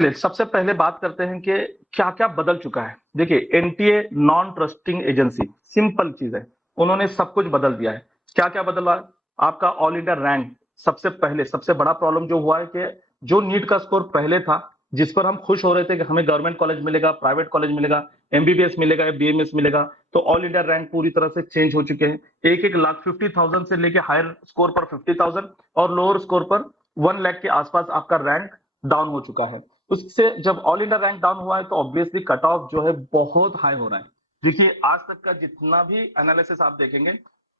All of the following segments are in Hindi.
सबसे पहले बात करते हैं कि क्या-क्या बदल चुका है। देखिए, NTA non trusting agency, simple चीज़ है। उन्होंने सब कुछ बदल दिया है। क्या-क्या बदला? आपका ऑल इंडिया रैंक सबसे पहले सबसे बड़ा प्रॉब्लम जो हुआ है कि जो नीट का स्कोर पहले था, जिस पर हम खुश हो रहे थे कि हमें गवर्नमेंट कॉलेज मिलेगा, प्राइवेट कॉलेज मिलेगा, एमबीबीएस मिलेगा या बीएमएस मिलेगा, तो ऑल इंडिया रैंक पूरी तरह से चेंज हो चुके हैं। 1-1 लाख 50,000 से लेके हायर स्कोर पर 50,000 और लोअर स्कोर पर 1 लाख के आसपास आपका रैंक डाउन हो चुका है। उससे जब ऑल इंडिया रैंक डाउन हुआ है तो ऑब्वियसली कट ऑफ जो है बहुत हाई हो रहा है। देखिए, आज तक का जितना भी एनालिसिस आप देखेंगे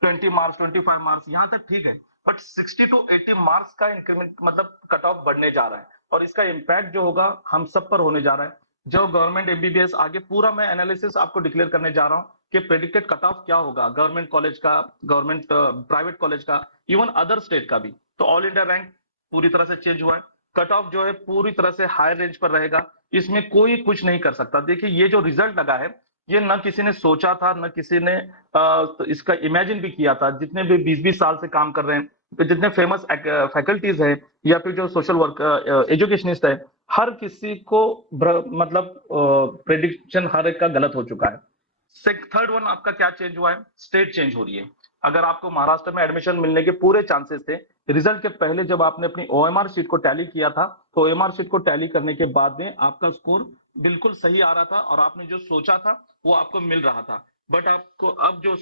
20 मार्क्स 25 मार्क्स यहाँ तक ठीक है, बट 60 to 80 मार्क्स का इंक्रीमेंट मतलब कट ऑफ बढ़ने जा रहा है और इसका इम्पैक्ट जो होगा हम सब पर होने जा रहा है। जो गवर्नमेंट एमबीबीएस आगे पूरा मैं एनालिसिस आपको डिक्लेयर करने जा रहा हूँ कि प्रेडिक्टेड कट ऑफ क्या होगा गवर्नमेंट कॉलेज का, गवर्नमेंट प्राइवेट कॉलेज का, इवन अदर स्टेट का भी। तो ऑल इंडिया रैंक पूरी तरह से चेंज हुआ है। कट ऑफ जो है पूरी तरह से हाई रेंज पर रहेगा, इसमें कोई कुछ नहीं कर सकता। देखिए, ये जो रिजल्ट लगा है, ये न किसी ने सोचा था, न किसी ने तो इसका इमेजिन भी किया था। जितने भी 20-20 साल से काम कर रहे हैं, तो जितने फेमस फैकल्टीज हैं या फिर जो सोशल वर्क एजुकेशनिस्ट है, हर किसी को मतलब प्रेडिक्शन हर एक का गलत हो चुका है। थर्ड वन आपका क्या चेंज हुआ है? स्टेट चेंज हो रही है। अगर आपको महाराष्ट्र में एडमिशन मिलने के पूरे चांसेस थे, रिजल्ट के पहले जब आपने अपनी ओएमआर शीट को टैली किया था, तो ओएमआर शीट को टैली करने के बाद में आपका स्कोर बिल्कुल सही आ रहा था और आपने जो सोचा था वो आपको मिल रहा था। बट आपको अब जो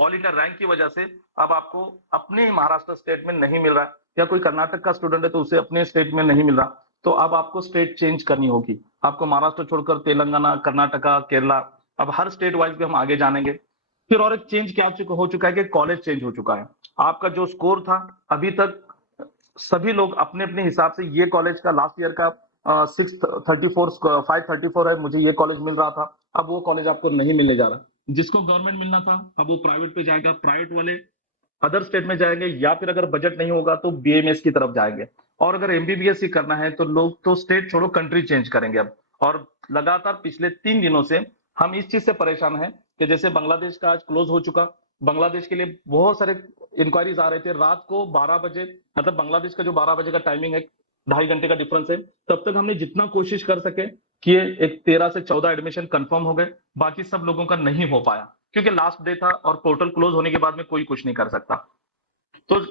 ऑल इंडिया रैंक की वजह से अब आपको अपने महाराष्ट्र स्टेट में नहीं मिल रहा है, या कोई कर्नाटक का स्टूडेंट है तो उसे अपने स्टेट में नहीं मिल रहा, तो अब आपको स्टेट चेंज करनी होगी। आपको महाराष्ट्र छोड़कर तेलंगाना, कर्नाटका, केरला, अब हर स्टेट वाइज भी हम आगे जानेंगे। फिर और एक चेंज क्या हो चुका है कि कॉलेज चेंज हो चुका है। आपका जो स्कोर था अभी तक सभी लोग अपने अपने हिसाब से, ये कॉलेज का लास्ट ईयर का 634 534 है, मुझे ये कॉलेज मिल रहा था, अब वो कॉलेज आपको नहीं मिलने जा रहा। जिसको गवर्नमेंट मिलना था अब वो प्राइवेट पे जाएगा, प्राइवेट वाले अदर स्टेट में जाएंगे, या फिर अगर बजट नहीं होगा तो बीएमएस की तरफ जाएंगे। और अगर एमबीबीएस ही करना है तो लोग तो स्टेट छोड़ो कंट्री चेंज करेंगे अब। और लगातार पिछले 3 दिनों से हम इस चीज से परेशान हैं कि जैसे बांग्लादेश का आज क्लोज हो चुका, बांग्लादेश के लिए बहुत सारे इंक्वायरीज आ रहे थे रात को 12 बजे, मतलब बांग्लादेश का जो 12 बजे का टाइमिंग है, 2.5 घंटे का डिफरेंस है, तब तक हमने जितना कोशिश कर सके कि एक 13 से 14 एडमिशन कंफर्म हो गए, बाकी सब लोगों का नहीं हो पाया क्योंकि लास्ट डे था और पोर्टल क्लोज होने के बाद में कोई कुछ नहीं कर सकता। तो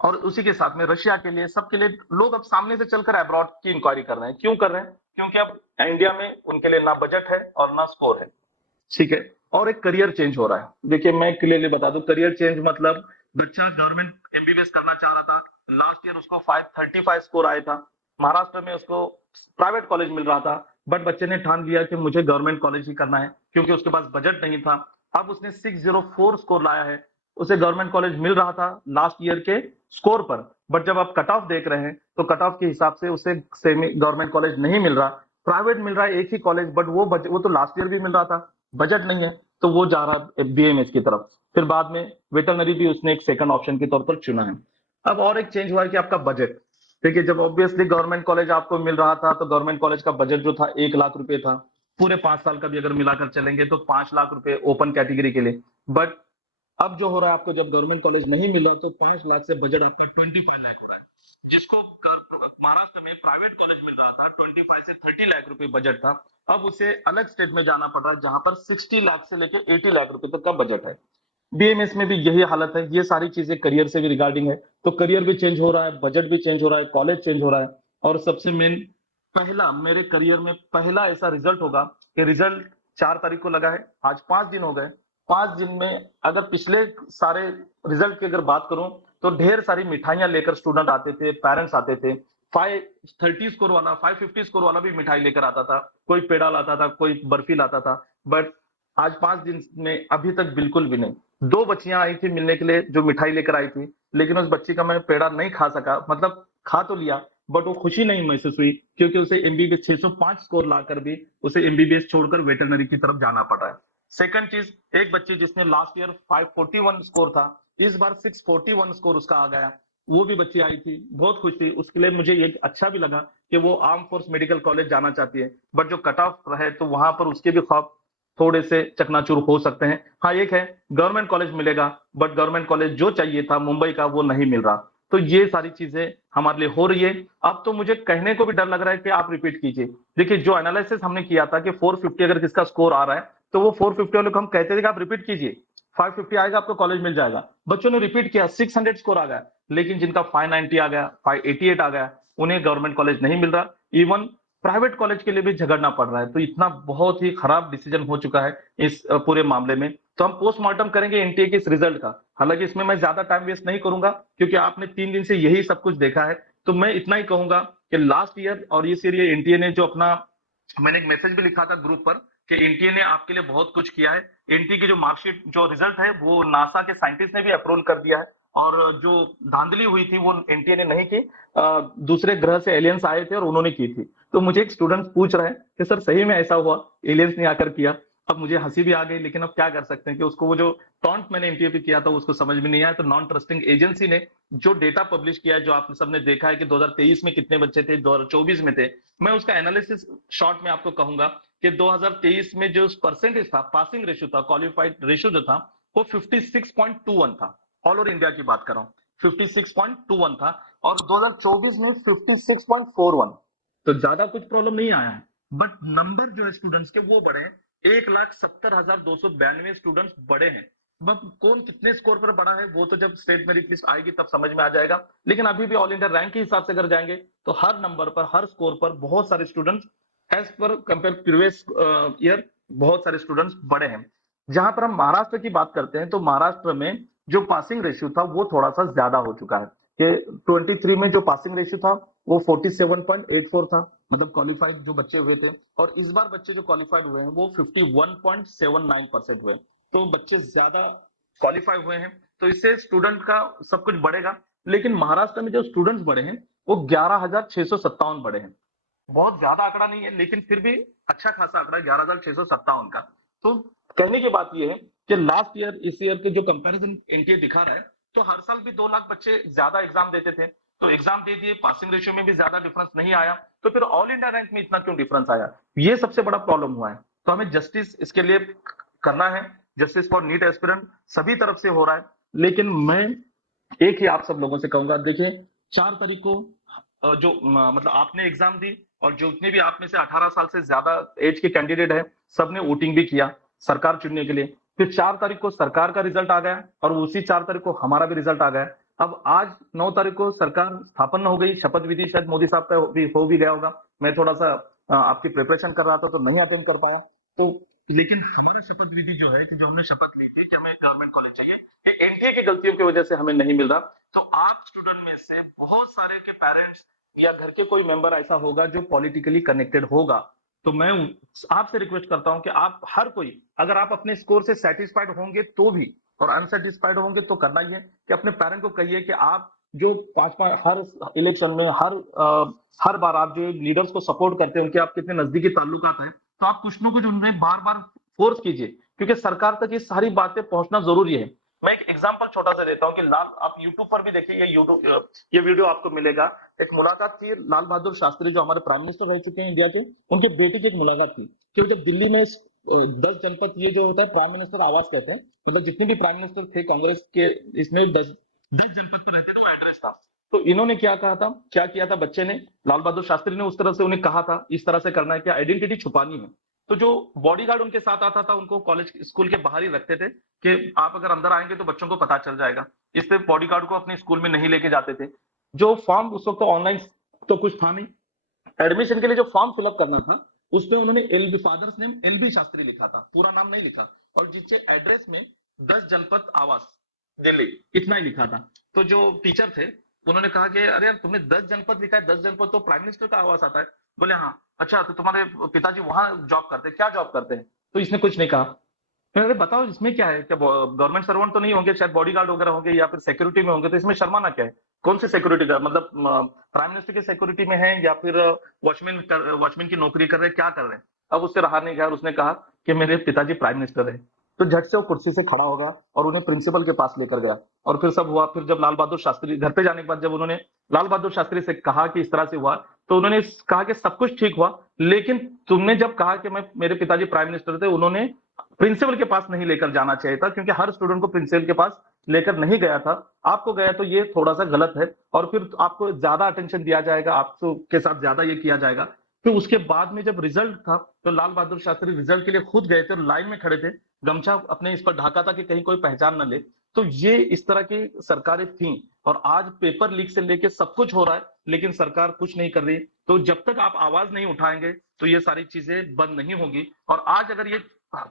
और उसी के साथ में रशिया के लिए, सबके लिए लोग अब सामने से चलकर अब्रॉड की इंक्वायरी कर रहे हैं। क्यों कर रहे हैं? क्योंकि अब इंडिया में उनके लिए ना बजट है और ना स्कोर है। ठीक है। और एक करियर चेंज हो रहा है। देखिए, मैं क्लियरली बता दूं, करियर चेंज मतलब बच्चा गवर्नमेंट एमबीबीएस करना चाह रहा था, लास्ट ईयर उसको 535 स्कोर आया था, महाराष्ट्र में उसको प्राइवेट कॉलेज मिल रहा था, बट बच्चे ने ठान लिया कि मुझे गवर्नमेंट कॉलेज ही करना है क्योंकि उसके पास बजट नहीं था। अब उसने 604 स्कोर लाया है, उसे गवर्नमेंट कॉलेज मिल रहा था लास्ट ईयर के स्कोर पर, बट जब आप कट ऑफ देख रहे हैं तो कट ऑफ के हिसाब से उसे सेमी गवर्नमेंट कॉलेज नहीं मिल रहा, प्राइवेट मिल रहा है एक ही कॉलेज, बट वो तो लास्ट ईयर भी मिल रहा था, बजट नहीं है, तो वो जा रहा है बीएमएस की तरफ। फिर बाद में वेटरनरी भी उसने एक सेकंड ऑप्शन के तौर पर चुना है। अब और एक चेंज हुआ है कि आपका बजट। देखिए, जब ऑब्वियसली गवर्नमेंट कॉलेज आपको मिल रहा था तो गवर्नमेंट कॉलेज का बजट जो था 1 लाख रुपए था, पूरे 5 साल का भी अगर मिलाकर चलेंगे तो 5 लाख रुपए ओपन कैटेगरी के लिए। बट अब जो हो रहा है, आपको जब गवर्नमेंट कॉलेज नहीं मिला तो 5 लाख से बजट आपका 25 लाख हो रहा है। जिसको महाराष्ट्र में प्राइवेट कॉलेज मिल रहा था 25 से 30 लाख रुपए बजट था, अब उसे अलग स्टेट में जाना पड़ रहा है जहां पर 60 लाख से लेकर 80 लाख रुपए तक का बजट है। बीएमएस में भी यही हालत है। ये सारी चीजें करियर से भी रिगार्डिंग है, तो करियर भी चेंज हो रहा है, बजट भी चेंज हो रहा है, कॉलेज चेंज हो रहा है। और सबसे मेन, पहला मेरे करियर में पहला ऐसा रिजल्ट होगा कि रिजल्ट 4 तारीख को लगा है, आज 5 दिन हो गए। 5 दिन में अगर पिछले सारे रिजल्ट की अगर बात करूं तो ढेर सारी मिठाइयां लेकर स्टूडेंट आते थे, पेरेंट्स आते थे। 530 स्कोर वाला, 550 स्कोर वाला भी मिठाई लेकर आता था, कोई पेड़ा लाता था, कोई बर्फी लाता था। बट आज 5 दिन में अभी तक बिल्कुल भी नहीं। 2 बच्चियां आई थी मिलने के लिए जो मिठाई लेकर आई थी, लेकिन उस बच्ची का मैं पेड़ा नहीं खा सका, मतलब खा तो लिया बट वो खुशी नहीं महसूस हुई क्योंकि उसे एमबीबीएस 605 स्कोर लाकर भी उसे एमबीबीएस छोड़कर वेटरनरी की तरफ जाना पड़ रहा है। सेकंड चीज, एक बच्ची जिसने लास्ट ईयर 541 स्कोर था, इस बार 641 स्कोर उसका आ गया, वो भी बच्ची आई थी, बहुत खुश थी। उसके लिए मुझे ये अच्छा भी लगा कि वो आर्म फोर्स मेडिकल कॉलेज जाना चाहती है, बट जो कट ऑफ है तो वहां पर उसके भी ख्वाब थोड़े से चकनाचूर हो सकते हैं। हाँ, एक है, गवर्नमेंट कॉलेज मिलेगा, बट गवर्नमेंट कॉलेज जो चाहिए था मुंबई का वो नहीं मिल रहा। तो ये सारी चीजें हमारे लिए हो रही है। अब तो मुझे कहने को भी डर लग रहा है कि आप रिपीट कीजिए। देखिए, जो एनालिसिस हमने किया था कि 450 अगर किसका स्कोर आ रहा है, तो वो 450 वाले को हम कहते थे कि आप रिपीट कीजिए, 550 आएगा आपको कॉलेज मिल जाएगा। बच्चों ने रिपीट किया, 600 स्कोर आ गया, लेकिन जिनका 590 आ गया, 588 आ गया, उन्हें गवर्नमेंट कॉलेज नहीं मिल रहा। इवन प्राइवेट कॉलेज के लिए भी झगड़ना पड़ रहा है। तो इतना बहुत ही खराब डिसीजन हो चुका है इस पूरे मामले में। तो हम पोस्टमार्टम करेंगे एनटीए के इस रिजल्ट का। हालांकि इसमें मैं ज्यादा टाइम वेस्ट नहीं करूंगा, क्योंकि आपने 3 दिन से यही सब कुछ देखा है। तो मैं इतना ही कहूंगा कि लास्ट ईयर और इस ईयर एनटीए ने जो अपना, मैंने एक मैसेज भी लिखा था ग्रुप पर कि एनटीए ने आपके लिए बहुत कुछ किया है। एनटीए की जो मार्कशीट, जो रिजल्ट है, वो नासा के साइंटिस्ट ने भी अप्रूवल कर दिया है। और जो धांधली हुई थी वो एनटीए ने नहीं की, दूसरे ग्रह से एलियंस आए थे और उन्होंने की थी। तो मुझे एक स्टूडेंट पूछ रहा है कि सर सही में ऐसा हुआ, एलियंस ने आकर किया? अब मुझे हंसी भी आ गई, लेकिन अब क्या कर सकते हैं कि उसको वो जो टॉन्ट मैंने एनटीए पे किया था उसको समझ में नहीं आया। तो नॉन ट्रस्टिंग एजेंसी ने जो डेटा पब्लिश किया है, जो आप सबने देखा है कि 2023 में कितने बच्चे थे, 2024 में थे, मैं उसका एनालिसिस शॉर्ट में आपको कहूंगा कि 2023 में जो परसेंटेज था, पासिंग रेशियो था, क्वालिफाइड रेशियो जो था, वो 56.21 था। ऑल ओवर इंडिया की बात कर रहा हूँ, 56.21 था। और 2024 में 56.41। तो ज्यादा कुछ प्रॉब्लम नहीं आया है, बट नंबर जो है स्टूडेंट्स के वो बढ़े हैं। 1,70,292 स्टूडेंट्स बढ़े हैं। अब कौन कितने स्कोर पर बढ़ा है वो तो जब स्टेट मेरिट लिस्ट आएगी तब समझ में आ जाएगा। लेकिन अभी भी ऑल इंडिया रैंक के हिसाब से अगर जाएंगे तो हर नंबर पर, हर स्कोर पर बहुत सारे students as per compare previous year बहुत सारे स्टूडेंट्स बढ़े हैं। जहां पर हम महाराष्ट्र की बात करते हैं, तो महाराष्ट्र में जो पासिंग रेशियो था वो थोड़ा सा ज्यादा हो चुका है कि 23 में जो पासिंग रेशियो था वो 47.84 था, मतलब क्वालिफाइड जो बच्चे हुए थे। और इस बार बच्चे जो क्वालिफाइड हुए हैं वो 51.79% हुए। तो बच्चे ज्यादा क्वालिफाई हुए हैं, तो इससे स्टूडेंट का सब कुछ बढ़ेगा। लेकिन महाराष्ट्र में जो स्टूडेंट्स बढ़े हैं वो 11,657 बढ़े हैं। बहुत ज्यादा आंकड़ा नहीं है, लेकिन फिर भी अच्छा खासा आंकड़ा, 11,657 का। तो कहने की बात यह है कि लास्ट ईयर इस ईयर के जो कंपैरिजन एनटीए दिखा रहा है, तो हर साल भी 2 लाख बच्चे ज्यादा एग्जाम देते थे, तो एग्जाम दे दिए, पासिंग रेशियो में भी ज्यादा डिफरेंस नहीं आया, तो फिर ऑल इंडिया रैंक में इतना क्यों डिफरेंस आया? ये सबसे बड़ा प्रॉब्लम हुआ है। तो हमें जस्टिस इसके लिए करना है। जस्टिस फॉर नीट एस्पिरेंट सभी तरफ से हो रहा है। लेकिन मैं एक ही आप सब लोगों से कहूंगा, देखिए 4 तारीख को जो मतलब आपने एग्जाम दी, और जो जितने भी आप में से 18 साल से ज्यादा एज के कैंडिडेट है, सबने वोटिंग भी किया सरकार चुनने के लिए। फिर 4 तारीख को सरकार का रिजल्ट आ गया, और उसी 4 तारीख को हमारा भी रिजल्ट आ गया। अब आज 9 तारीख को सरकार स्थापन हो गई, शपथ विधि शायद मोदी साहब का हो भी गया होगा। मैं थोड़ा सा आपकी प्रिपरेशन कर रहा था तो नहीं अटेंड कर पाया। तो लेकिन हमारा शपथ विधि जो है कि जो हमने शपथ ली थी कि हमें गवर्नमेंट कॉलेज चाहिए, एनटीए की गलतियों की वजह से हमें नहीं मिल रहा। तो आप स्टूडेंट में से बहुत सारे के पेरेंट्स या घर के कोई मेंबर ऐसा होगा जो पॉलिटिकली कनेक्टेड होगा। तो मैं आपसे रिक्वेस्ट करता हूं कि आप हर कोई, अगर आप अपने स्कोर से सेटिस्फाइड होंगे तो भी, और अनसेटिस्फाइड होंगे तो करना ही है कि अपने पेरेंट को कहिए कि आप जो पांच पांच हर इलेक्शन में, हर बार आप जो लीडर्स को सपोर्ट करते हैं, उनके आप कितने नजदीकी ताल्लुकात हैं, तो आप कुछ ना कुछ उन्हें बार बार फोर्स कीजिए, क्योंकि सरकार तक ये सारी बातें पहुंचना जरूरी है। मैं एक एग्जांपल छोटा सा देता हूं कि लाल, आप यूट्यूब पर भी देखिए, ये वीडियो आपको मिलेगा। एक मुलाकात थी लाल बहादुर शास्त्री, जो हमारे प्राइम मिनिस्टर रह चुके हैं इंडिया के, उनके बेटे की एक मुलाकात थी कि जब दिल्ली में 10 जनपद, ये जो होता है प्राइम मिनिस्टर आवास कहते हैं, मतलब जितने भी प्राइम मिनिस्टर थे कांग्रेस के, इसमें 10 जनपद पर रहते थे, वो एड्रेस था। तो इन्होंने क्या कहा था, क्या किया था बच्चे ने, लाल बहादुर शास्त्री ने उस तरह से उन्हें कहा था, इस तरह से करना है, क्या आइडेंटिटी छुपानी है। तो जो बॉडीगार्ड उनके साथ आता था, उनको कॉलेज स्कूल के बाहर ही रखते थे कि आप अगर अंदर आएंगे तो बच्चों को पता चल जाएगा। इसलिए बॉडीगार्ड को अपने स्कूल में नहीं लेके जाते थे। जो फॉर्म उस वक्त तो ऑनलाइन तो कुछ था नहीं, एडमिशन के लिए जो फॉर्म फिलअप करना था, उसमें उन्होंने L B, father's name L B Shastri लिखा था, पूरा नाम नहीं लिखा। और जिससे एड्रेस में 10 जनपद आवास दिल्ली, इतना ही लिखा था। तो जो टीचर थे उन्होंने कहा कि अरे यार, तुमने 10 जनपद लिखा है, 10 जनपद तो प्राइम मिनिस्टर का आवास आता है। बोले हाँ। अच्छा, तो तुम्हारे पिताजी वहां जॉब करते हैं? क्या जॉब करते हैं? तो इसने कुछ नहीं कहा। अरे बताओ, इसमें क्या है, क्या गवर्नमेंट सर्वेंट तो नहीं होंगे, शायद बॉडीगार्ड वगैरह होंगे या फिर सिक्योरिटी में होंगे, तो इसमें शर्माना क्या है? कौन सी सिक्योरिटी का मतलब, प्राइम मिनिस्टर की सिक्योरिटी में है या फिर वॉचमैन की नौकरी कर रहे हैं, क्या कर रहे हैं? अब उससे रहा नहीं गया और उसने कहा कि मेरे पिताजी प्राइम मिनिस्टर है। तो झट से वो कुर्सी से खड़ा होगा और उन्हें प्रिंसिपल के पास लेकर गया। और फिर सब हुआ। फिर जब लाल बहादुर शास्त्री घर पे जाने के बाद, जब उन्होंने लाल बहादुर शास्त्री से कहा कि इस तरह से हुआ, तो उन्होंने कहा कि सब कुछ ठीक हुआ, लेकिन तुमने जब कहा कि मैं, मेरे पिताजी प्राइम मिनिस्टर थे, उन्होंने प्रिंसिपल के पास नहीं लेकर जाना चाहिए था, क्योंकि हर स्टूडेंट को प्रिंसिपल के पास लेकर नहीं गया था, आपको गया, तो ये थोड़ा सा गलत है। और फिर आपको ज्यादा अटेंशन दिया जाएगा, आपको के साथ ज्यादा ये किया जाएगा। फिर उसके बाद में जब रिजल्ट था, तो लाल बहादुर शास्त्री रिजल्ट के लिए खुद गए थे और लाइन में खड़े थे, गमछा अपने इस पर ढाका था कि कहीं कोई पहचान न ले। तो ये इस तरह की सरकारें थी, और आज पेपर लीक से लेके सब कुछ हो रहा है, लेकिन सरकार कुछ नहीं कर रही। तो जब तक आप आवाज नहीं उठाएंगे, तो ये सारी चीजें बंद नहीं होगी। और आज अगर ये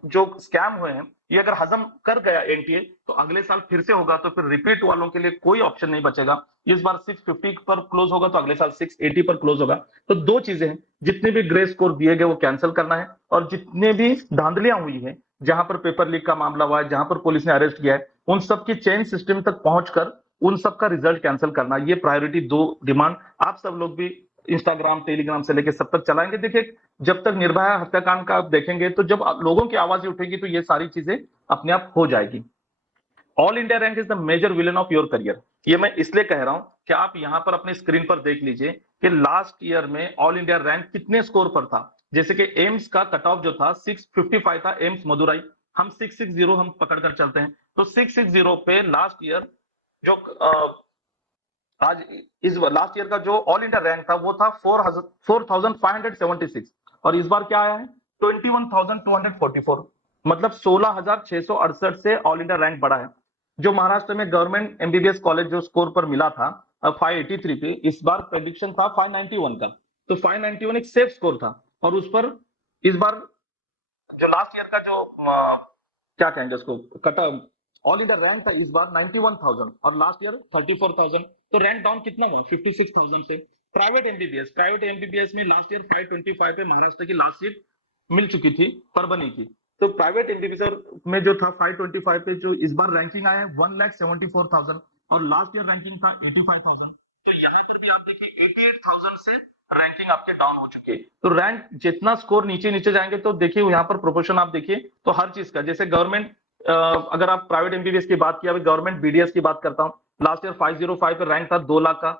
जो स्कैम हुए हैं, ये अगर हजम कर गया एनटीए, तो अगले साल फिर से होगा, तो फिर रिपीट वालों के लिए कोई ऑप्शन नहीं बचेगा। इस बार 650 पर क्लोज होगा, तो अगले साल 680 पर क्लोज होगा। तो दो चीजें हैं, जितने भी ग्रे स्कोर दिए गए वो कैंसिल करना है, और जितने भी धांधलियां हुई हैं, जहां पर पेपर लीक का मामला हुआ है, जहां पर पुलिस ने अरेस्ट किया है, उन सबकी चेन सिस्टम तक पहुंचकर उन सबका रिजल्ट कैंसिल करना, ये प्रायोरिटी दो डिमांड आप सब लोग भी इंस्टाग्राम टेलीग्राम से लेकर सब तक चलाएंगे। देखिए, जब तक निर्भया हत्याकांड का आप देखेंगे, तो जब लोगों की आवाज उठेगी, तो ये सारी चीजें अपने आप हो जाएगी। All India rank is the major villain of your career. ये मैं इसलिए कह रहा हूं कि आप यहां पर अपने स्क्रीन पर देख लीजिए कि लास्ट ईयर में ऑल इंडिया रैंक कितने स्कोर पर था। जैसे कि एम्स का कट ऑफ जो था 655 था, एम्स मदुरई, हम 660 हम पकड़कर चलते हैं, तो 660 पे लास्ट ईयर जो आज इस लास्ट ईयर का जो ऑल इंडिया रैंक था, वो था 4576, और इस बार क्या आया है 21,244, मतलब 16,668 से ऑल इंडिया रैंक बढ़ा है। जो महाराष्ट्र में गवर्नमेंट एमबीबीएस कॉलेज जो स्कोर पर मिला था 583 पे, इस बार प्रेडिक्शन था 591 का, तो 591 एक सेफ स्कोर था। और उस पर इस बार जो लास्ट ईयर का जो क्या कहेंगे उसको, कट ऑल इंडिया रैंक था इस बार 91,000, और लास्ट ईयर 34,000, तो रैंक डाउन कितना हुआ 56,000 से। प्राइवेट एमबीबीएस में लास्ट ईयर 525 पे महाराष्ट्र की लास्ट सीट मिल चुकी थी, परभनी की। तो प्राइवेट एमबीबीएस में जो था 525 पे, जो इस बार रैंकिंग आया है 1,74,000, और लास्ट ईयर रैंकिंग था 85,000। तो यहाँ पर भी आप देखिए 88,000 से रैंकिंग आपके डाउन हो चुकी है। तो रैंक जितना स्कोर नीचे नीचे जाएंगे, तो देखिए यहाँ पर प्रोपोर्शन आप देखिए, तो हर चीज का, जैसे गवर्नमेंट, अगर आप प्राइवेट एमबीबीएस की बात किया, गवर्नमेंट बीडीएस की बात करता हूँ, लास्ट ईयर 505 पे रैंक था 2 लाख का,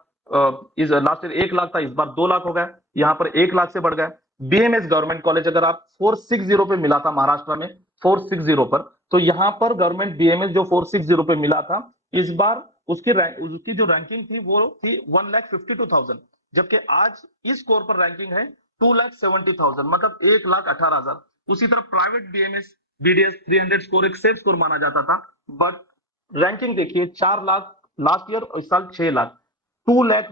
इस लास्ट ईयर 1 लाख था, इस बार 2 लाख हो गया, यहाँ पर 1 लाख से बढ़ गया। बीएमएस गवर्नमेंट कॉलेज अगर आप 460 पे मिला था महाराष्ट्र में, 460 पर, तो यहाँ पर गवर्नमेंट बीएमएस जो 460 पे मिला था, इस बार उसकी जो रैंकिंग थी वो थी 1,52,000, जबकि आज इस स्कोर पर रैंकिंग है 2,70,000, मतलब 1,18,000। उसी तरह प्राइवेट बीएमएस बीडीएस 300 स्कोर एक सेफ स्कोर माना जाता था, बट रैंकिंग देखिए 4 लाख लास्ट ईयर और इस साल 6 लाख, 2 लाख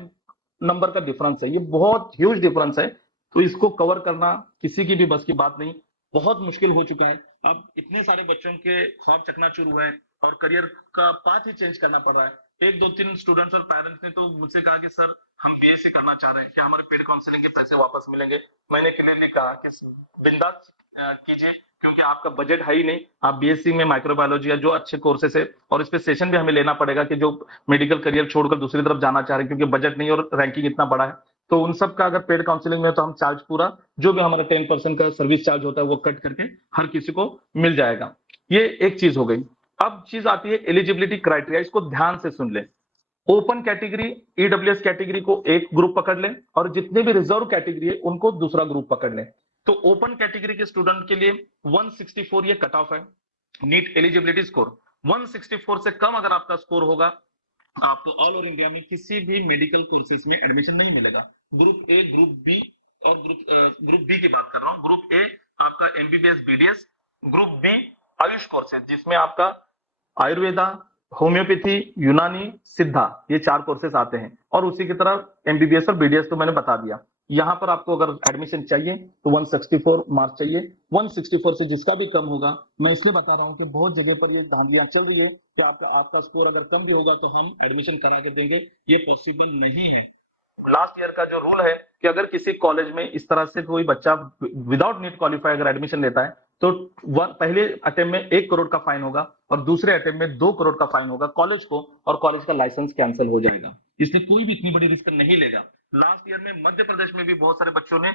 नंबर का डिफरेंस है, ये बहुत ह्यूज डिफरेंस है। तो इसको कवर करना किसी की भी बस की बात नहीं, बहुत मुश्किल हो चुका है। अब इतने सारे बच्चों के ख्वाब चकनाचूर हुए हैं, और करियर का पाथ ही चेंज करना पड़ रहा है। एक दो तीन स्टूडेंट्स और पेरेंट्स ने तो मुझसे कहा कि सर हम बीएससी करना चाह रहे हैं, क्या हमारे पेड काउंसलिंग के पैसे वापस मिलेंगे। मैंने क्लियरली कहा कि बिंदास कीजिए, क्योंकि आपका बजट है ही नहीं। आप बीएससी में माइक्रोबायोलॉजी या जो अच्छे कोर्सेस है, और इस पे सेशन भी हमें लेना पड़ेगा कि जो मेडिकल करियर छोड़कर दूसरी तरफ जाना चाह रहे हैं, क्योंकि बजट नहीं और रैंकिंग इतना बड़ा है, तो उन सब का अगर पेड काउंसलिंग में, तो हम चार्ज पूरा जो भी हमारा 10% का सर्विस चार्ज होता है वो कट करके हर किसी को मिल जाएगा। ये एक चीज हो गई। अब चीज आती है एलिजिबिलिटी क्राइटेरिया, इसको ध्यान से सुन ले। ओपन कैटेगरी ईडब्ल्यूएस कैटेगरी को एक ग्रुप पकड़ लें, और जितने भी रिजर्व कैटेगरी है उनको दूसरा ग्रुप पकड़ लें। तो ओपन कैटेगरी के स्टूडेंट के लिए 164 ये कट ऑफ है, नीट एलिजिबिलिटी स्कोर 164 से कम अगर आपका स्कोर होगा, आपको ऑल ओवर इंडिया में किसी भी मेडिकल कोर्सेज में एडमिशन नहीं मिलेगा। ग्रुप ए, ग्रुप बी, और ग्रुप बी की बात कर रहा हूं। ग्रुप ए आपका MBBS BDS, group B AYUSH courses, जिसमें आपका आयुर्वेदा, होम्योपैथी, यूनानी, सिद्धा, ये 4 कोर्सेस आते हैं, और उसी की तरह एमबीबीएस और बीडीएस तो मैंने बता दिया। यहाँ पर आपको अगर एडमिशन चाहिए तो 164 मार्क्स चाहिए। 164 से जिसका भी कम होगा, मैं इसलिए बता रहा हूँ कि बहुत जगह पर ये धांधलियां चल रही है कि आपका स्कोर अगर कम भी होगा तो हम एडमिशन करा के देंगे, ये पॉसिबल नहीं है। लास्ट ईयर का जो रूल है कि अगर किसी कॉलेज में इस तरह से कोई बच्चा विदाउट नीट क्वालिफाई अगर एडमिशन लेता है, तो पहले अटेम्प्ट में 1 करोड़ का फाइन होगा, और दूसरे अटेम्प्ट में 2 करोड़ का फाइन होगा कॉलेज को, और कॉलेज का लाइसेंस कैंसिल हो जाएगा। इसलिए कोई भी इतनी बड़ी रिस्क नहीं लेगा। लास्ट ईयर में मध्य प्रदेश में भी बहुत सारे बच्चों ने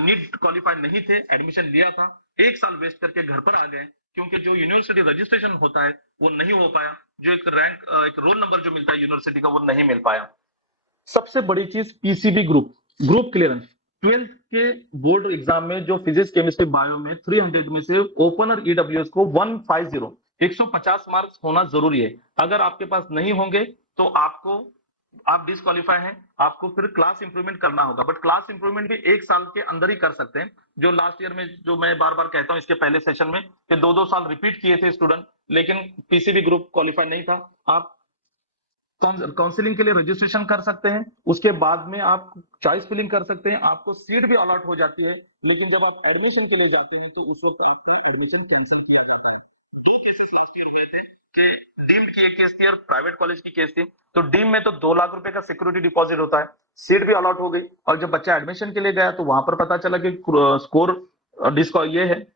नीट क्वालिफाई नहीं थे, एडमिशन लिया था, 1 साल वेस्ट करके घर पर आ गए, क्योंकि जो यूनिवर्सिटी रजिस्ट्रेशन होता है वो नहीं हो पाया, जो एक रैंक, एक रोल नंबर जो मिलता है यूनिवर्सिटी का, वो नहीं मिल पाया। सबसे बड़ी चीज PCB group, group clearance. Twelfth के बोर्ड एग्जाम में जो फिजिक्स केमिस्ट्री बायो में 300 में से ओपन और ईडब्ल्यूएस को 150 मार्क्स होना जरूरी है। अगर आपके पास नहीं होंगे तो आप डिस्क्वालीफाई हैं, आपको फिर क्लास इंप्रूवमेंट करना होगा। बट क्लास इंप्रूवमेंट भी 1 साल के अंदर ही कर सकते हैं। जो लास्ट ईयर में, जो मैं बार बार कहता हूं इसके पहले सेशन में, कि 2-2 साल रिपीट किए थे स्टूडेंट, लेकिन पीसीबी ग्रुप क्वालिफाई नहीं था। आप काउंसलिंग के लिए रजिस्ट्रेशन कर सकते हैं, उसके बाद में आप चॉइस फिलिंग कर सकते हैं, आपको सीट भी अलॉट हो जाती है। लेकिन जब आप एडमिशन के लिए जाते हैं तो उस वक्त आपका एडमिशन कैंसिल किया जाता है। 2 केसेस लास्ट ईयर हुए थे कि डीम्ड की एक केस थी और प्राइवेट कॉलेज की केस थी। तो डीम में तो 2 लाख रुपए का सिक्योरिटी डिपॉजिट होता है, सीट भी अलॉट हो गई, और जब बच्चा एडमिशन के लिए गया तो वहां पर पता चला कि स्कोर ये है,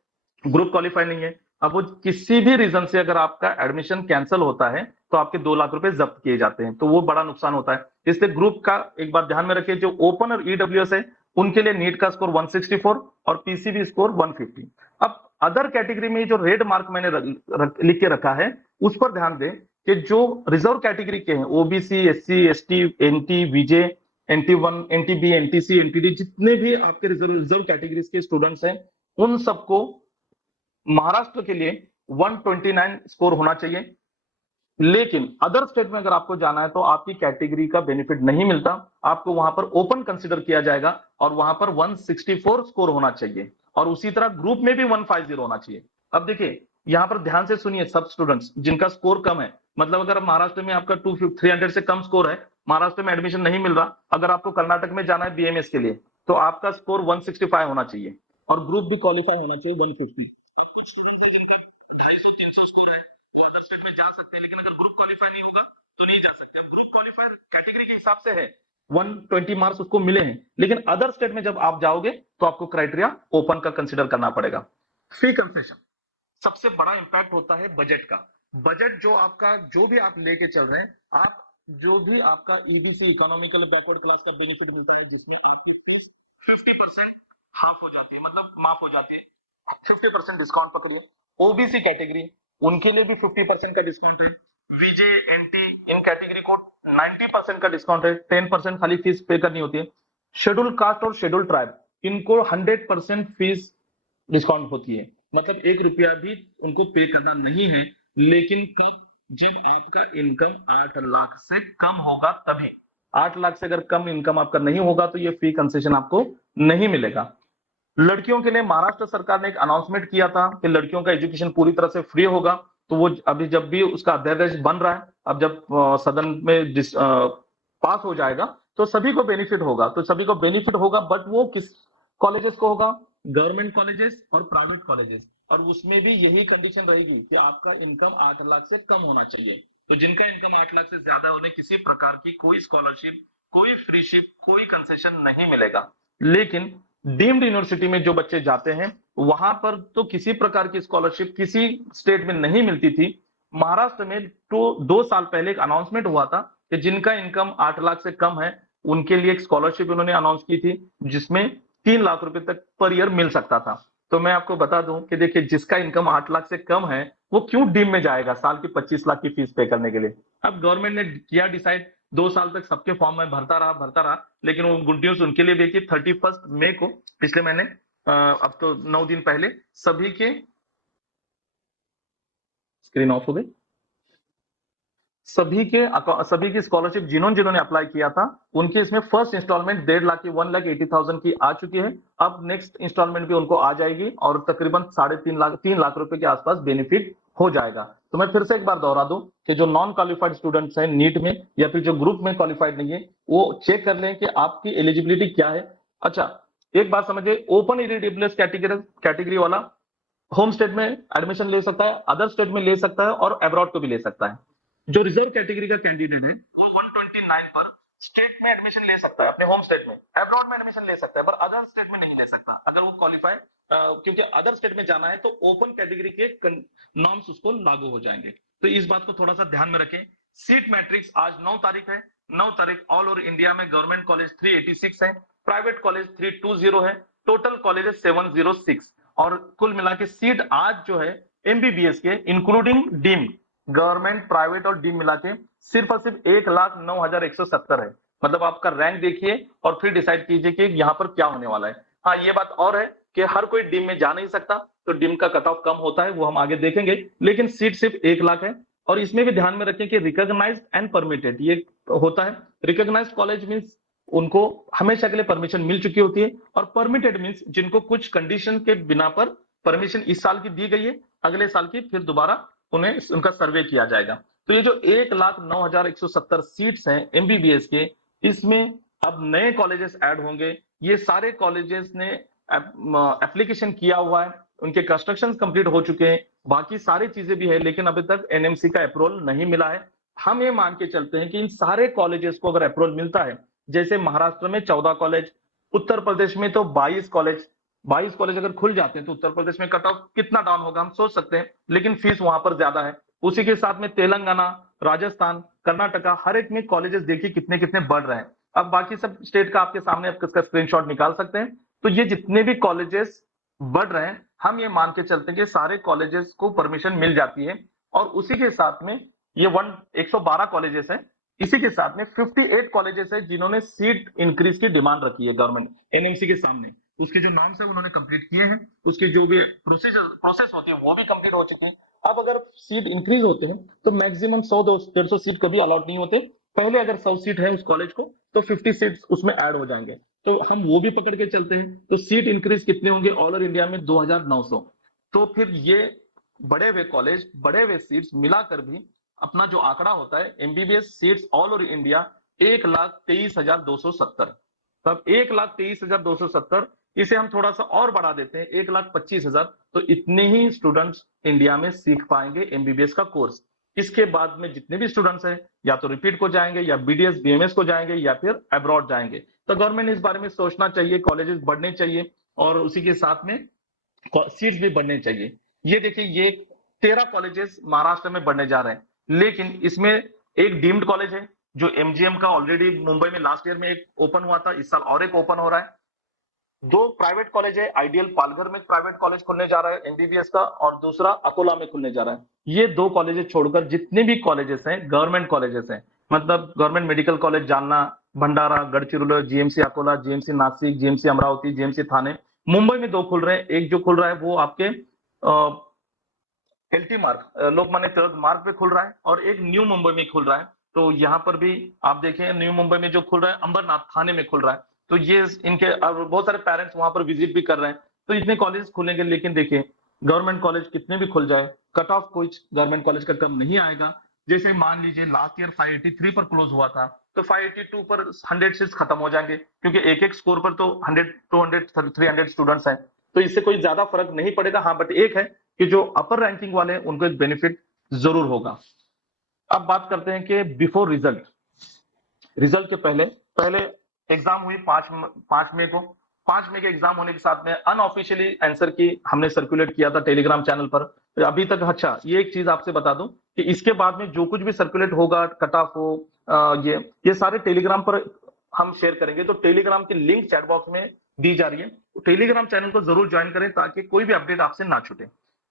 ग्रुप क्वालिफाई नहीं है। अब वो किसी भी रीजन से अगर आपका एडमिशन कैंसिल होता है तो आपके 2 लाख रुपए जब्त किए जाते हैं, तो वो बड़ा नुकसान होता है। इसलिए ग्रुप का एक बात ध्यान में रखिए, जो ओपन और ईडब्ल्यूएस है उनके लिए नीट का स्कोर 164 और पीसीबी स्कोर 150। अब अदर कैटेगरी में जो रेड मार्क मैंने लिख के रखा है उस पर ध्यान दें कि जो रिजर्व कैटेगरी के हैं, OBC, SC, ST, NT, VJ, NT1, NTB, NTC, NTD, जितने भी आपके रिजर्व कैटेगरीज के स्टूडेंट्स हैं, उन सबको महाराष्ट्र के लिए 129 स्कोर होना चाहिए। लेकिन अदर स्टेट में अगर आपको जाना है तो आपकी कैटेगरी का बेनिफिट नहीं मिलता, आपको वहां पर ओपन कंसिडर किया जाएगा और वहां पर 164 स्कोर होना चाहिए, और उसी तरह ग्रुप में भी 150 होना चाहिए। अब देखिए यहां पर ध्यान से सुनिए, सब स्टूडेंट्स जिनका स्कोर कम है, मतलब अगर महाराष्ट्र में आपका 300 से कम स्कोर है, महाराष्ट्र में एडमिशन नहीं मिल रहा, अगर आपको कर्नाटक में जाना है बीएमएस के लिए, तो आपका स्कोर 165 होना चाहिए और ग्रुप भी क्वालिफाई होना चाहिए 150। कुछ स्टूडेंट्स जिनका 250-300 स्कोर है वो अदर स्टेट में जा सकते हैं, लेकिन अगर ग्रुप क्वालिफाई नहीं होगा तो नहीं जा सकते। ग्रुप क्वालिफाई कैटेगरी के हिसाब से है, 120 मार्क्स उसको मिले हैं, लेकिन अदर स्टेट में जब आप जाओगे तो आपको क्राइटेरिया ओपन का कंसिडर करना पड़ेगा। फी कंसेशन, सबसे बड़ा इंपैक्ट होता है बजट का। बजट जो आपका, जो भी आप लेके चल रहे हैं, आप जो भी आपका ईबीसी, इकोनॉमिकल बैकवर्ड क्लास का बेनिफिट मिलता है, जिसमें आपकी फीस 50% हाफ हो जाती है, मतलब माफ हो जाती है, 50% डिस्काउंट पकड़िए। ओबीसी कैटेगरी, उनके लिए भी 50% का डिस्काउंट है। विजे, एनटी, इन कैटेगरी को 90% का डिस्काउंट है, 10% खाली फीस पे करनी होती है। शेड्यूल कास्ट और शेड्यूल ट्राइब, इनको 100% फीस डिस्काउंट होती है, मतलब 1 रुपया भी उनको पे करना नहीं है। लेकिन कब? जब आपका इनकम 8 लाख से कम होगा तभी। 8 लाख से अगर कम इनकम आपका नहीं होगा तो ये फी कंसेशन आपको नहीं मिलेगा। लड़कियों के लिए महाराष्ट्र सरकार ने एक अनाउंसमेंट किया था कि लड़कियों का एजुकेशन पूरी तरह से फ्री होगा, तो वो अभी जब भी उसका अध्यादेश बन रहा है, अब जब सदन में पास हो जाएगा तो सभी को बेनिफिट होगा, तो सभी को बेनिफिट होगा, बट वो किस कॉलेजेस को होगा? गवर्नमेंट कॉलेजेस और प्राइवेट कॉलेजेस, और उसमें भी यही कंडीशन रहेगी कि आपका इनकम 8 लाख से कम होना चाहिए। तो जिनका इनकम 8 लाख से ज्यादा, उन्हें किसी प्रकार की कोई स्कॉलरशिप, कोई फ्रीशिप, कोई कंसेशन नहीं मिलेगा। लेकिन डीम्ड यूनिवर्सिटी में जो बच्चे जाते हैं वहां पर तो किसी प्रकार की स्कॉलरशिप किसी स्टेट में नहीं मिलती थी। महाराष्ट्र में तो 2 साल पहले एक अनाउंसमेंट हुआ था कि जिनका इनकम 8 लाख से कम है उनके लिए एक स्कॉलरशिप उन्होंने अनाउंस की थी, जिसमें 3 लाख रुपए तक पर ईयर मिल सकता था। तो मैं आपको बता दूं कि देखिए, जिसका इनकम 8 लाख से कम है वो क्यों डीम में जाएगा साल की 25 लाख की फीस पे करने के लिए? अब गवर्नमेंट ने किया डिसाइड, 2 साल तक सबके फॉर्म में भरता रहा, लेकिन वो गुड न्यूज उनके लिए भी कि 31 मई को, पिछले महीने, अब तो 9 दिन पहले, सभी के स्क्रीन ऑफ हो गई, सभी की स्कॉलरशिप जिन्होंने अप्लाई किया था उनके इसमें फर्स्ट इंस्टॉलमेंट 1.5 लाख की, 1,80,000 की आ चुकी है। अब नेक्स्ट इंस्टॉलमेंट भी उनको आ जाएगी और तकरीबन 3.5 लाख रुपए के आसपास बेनिफिट हो जाएगा। तो मैं फिर से एक बार दोहरा दूं कि जो नॉन क्वालिफाइड स्टूडेंट्स हैं नीट में, या फिर जो ग्रुप में क्वालिफाइड नहीं है, वो चेक कर लें कि आपकी एलिजिबिलिटी क्या है। अच्छा, एक बात समझिए, ओपन इरिडेबल्स कैटेगरी वाला होम स्टेट में एडमिशन ले सकता है, अदर स्टेट में ले सकता है और अब्रॉड को भी ले सकता है। जो रिजर्व कैटेगरी का कैंडिडेट है वो 129 पर स्टेट में एडमिशन ले सकता है, अपने होम स्टेट में, अब्रॉड में एडमिशन ले सकता है, पर अदर स्टेट में नहीं ले सकता अगर वो क्वालिफाइड, क्योंकि अदर स्टेट में जाना है तो ओपन कैटेगरी के नॉर्म्स उसको लागू हो जाएंगे। तो इस बात को थोड़ा सा ध्यान में रखें। सीट मैट्रिक्स आज 9 तारीख है। 9 तारीख ऑल ओवर इंडिया में गवर्नमेंट कॉलेज 386 है, प्राइवेट कॉलेज 320 है, टोटल कॉलेजेस 706, और कुल मिला के सीट आज जो है एमबीबीएस के इंक्लूडिंग डीम, गवर्नमेंट, प्राइवेट और डीम मिला के सिर्फ और सिर्फ 1,09,170 है। मतलब आपका रैंक देखिए और फिर डिसाइड कीजिए कि यहाँ पर क्या होने वाला है। हाँ, ये बात और है कि हर कोई डीम में जा नहीं सकता, तो डीम का कट ऑफ कम होता है, वो हम आगे देखेंगे, लेकिन सीट सिर्फ 1 लाख है। और इसमें भी ध्यान में रखें कि रिकॉग्नाइज्ड एंड परमिटेड ये होता है। रिकॉग्नाइज्ड कॉलेज मींस उनको हमेशा के लिए परमिशन मिल चुकी होती है, और परमिटेड मींस जिनको कुछ कंडीशन के बिना पर परमिशन इस साल की दी गई है, अगले साल की फिर दोबारा उन्हें उनका सर्वे किया जाएगा। तो ये जो 1,09,170 सीट्स हैं एमबीबीएस के, इसमें अब नए कॉलेजेस ऐड होंगे। ये सारे कॉलेजेस ने एप्लीकेशन किया हुआ है, उनके कंस्ट्रक्शन कंप्लीट हो चुके हैं, बाकी सारी चीजें भी है, लेकिन अभी तक एनएमसी का अप्रूवल नहीं मिला है। हम ये मान के चलते हैं कि इन सारे कॉलेजेस को अगर अप्रूवल मिलता है, जैसे महाराष्ट्र में 14 कॉलेज, उत्तर प्रदेश में तो 22 कॉलेज, 22 कॉलेज अगर खुल जाते हैं तो उत्तर प्रदेश में कट ऑफ कितना डाउन होगा हम सोच सकते हैं, लेकिन फीस वहां पर ज्यादा है। उसी के साथ में तेलंगाना, राजस्थान, कर्नाटका, हर एक में कॉलेजेस देखिए कितने कितने बढ़ रहे हैं। अब बाकी सब स्टेट का आपके सामने आप इसका स्क्रीनशॉट निकाल सकते हैं। तो ये जितने भी कॉलेजेस बढ़ रहे हैं, हम ये मान के चलते हैं कि सारे कॉलेजेस को परमिशन मिल जाती है, और उसी के साथ में ये 112 कॉलेजेस हैं, इसी के साथ में 58 कॉलेजेस है जिन्होंने सीट इंक्रीज की डिमांड रखी है गवर्नमेंट एनएमसी के सामने। उसके जो नॉर्म्स है उन्होंने कंप्लीट किए हैं, उसके जो भी प्रोसेस होती है वो भी कंप्लीट हो चुकी है। अब अगर सीट इंक्रीज होते हैं तो मैक्सिमम 100-150 सीट कभी अलॉट नहीं होते। पहले अगर 100 सीट है उस कॉलेज को तो 50 सीट उसमें ऐड हो जाएंगे, तो हम वो भी पकड़ के चलते हैं। तो सीट इंक्रीज कितने होंगे ऑल ओवर इंडिया में? 2,900। तो फिर ये बड़े हुए कॉलेज, बड़े हुए सीट्स मिलाकर भी अपना जो आंकड़ा होता है MBBS seats all over India 1,23,270। तब 1,23,270, इसे हम थोड़ा सा और बढ़ा देते हैं 1,25,000, तो इतने ही स्टूडेंट्स इंडिया में सीख पाएंगे एमबीबीएस का कोर्स। इसके बाद में जितने भी स्टूडेंट्स हैं या तो रिपीट को जाएंगे, या बीडीएस बीएमएस को जाएंगे, या फिर अब्रॉड जाएंगे। तो गवर्नमेंट ने इस बारे में सोचना चाहिए, कॉलेजेस बढ़ने चाहिए, और उसी के साथ में सीट्स भी बढ़ने चाहिए। ये देखिए, ये 13 कॉलेजेस महाराष्ट्र में बढ़ने जा रहे हैं, लेकिन इसमें एक डीम्ड कॉलेज है जो एमजीएम का ऑलरेडी मुंबई में लास्ट ईयर में एक ओपन हुआ था, इस साल और एक ओपन हो रहा है। 2 प्राइवेट कॉलेज है, आइडियल पालघर में प्राइवेट कॉलेज खुलने जा रहा है एमबीबीएस का, और दूसरा अकोला में खुलने जा रहा है। ये 2 कॉलेजेस छोड़कर जितने भी कॉलेजेस हैं गवर्नमेंट कॉलेजेस हैं, मतलब government medical college Jalna, Bhandara, Gadchiroli, GMC Akola, GMC Nashik, GMC Amravati, GMC Thane, Mumbai में 2 खुल रहे हैं। एक जो खुल रहा है वो आपके एलटी मार्ग, लोकमान्य तिलक मार्ग पे खुल रहा है, और एक न्यू मुंबई में खुल रहा है। तो यहाँ पर भी आप देखें, न्यू मुंबई में जो खुल रहा है अंबरनाथ थाने में खुल रहा है। तो ये इनके बहुत सारे पेरेंट्स वहां पर विजिट भी कर रहे हैं। तो इतने कॉलेज खुलेंगे, लेकिन देखिए गवर्नमेंट कॉलेज कितने भी खुल जाए, कट ऑफ कोई गवर्नमेंट कॉलेज का कम नहीं आएगा। जैसे मान लीजिए लास्ट ईयर 583 पर क्लोज हुआ था, तो 582 पर 100 सीट्स खत्म हो जाएंगे, क्योंकि एक एक स्कोर पर तो 100, 200, 300 स्टूडेंट्स हैं। तो इससे कोई ज्यादा फर्क नहीं पड़ेगा। हाँ, बट एक है कि जो अपर रैंकिंग वाले हैं उनको एक बेनिफिट जरूर होगा। अब बात करते हैं कि बिफोर रिजल्ट, रिजल्ट के पहले पहले एग्जाम हुई 5 मई को। 5 मई के एग्जाम होने के साथ में अनऑफिशियली आंसर की हमने सर्कुलेट किया था टेलीग्राम चैनल पर। अभी तक, अच्छा ये एक चीज आपसे बता दूं कि इसके बाद में जो कुछ भी सर्कुलेट होगा, कट ऑफ हो, ये सारे टेलीग्राम पर हम शेयर करेंगे। तो टेलीग्राम की लिंक चैट बॉक्स में दी जा रही है, तो टेलीग्राम चैनल को जरूर ज्वाइन करें ताकि कोई भी अपडेट आपसे ना छूटे।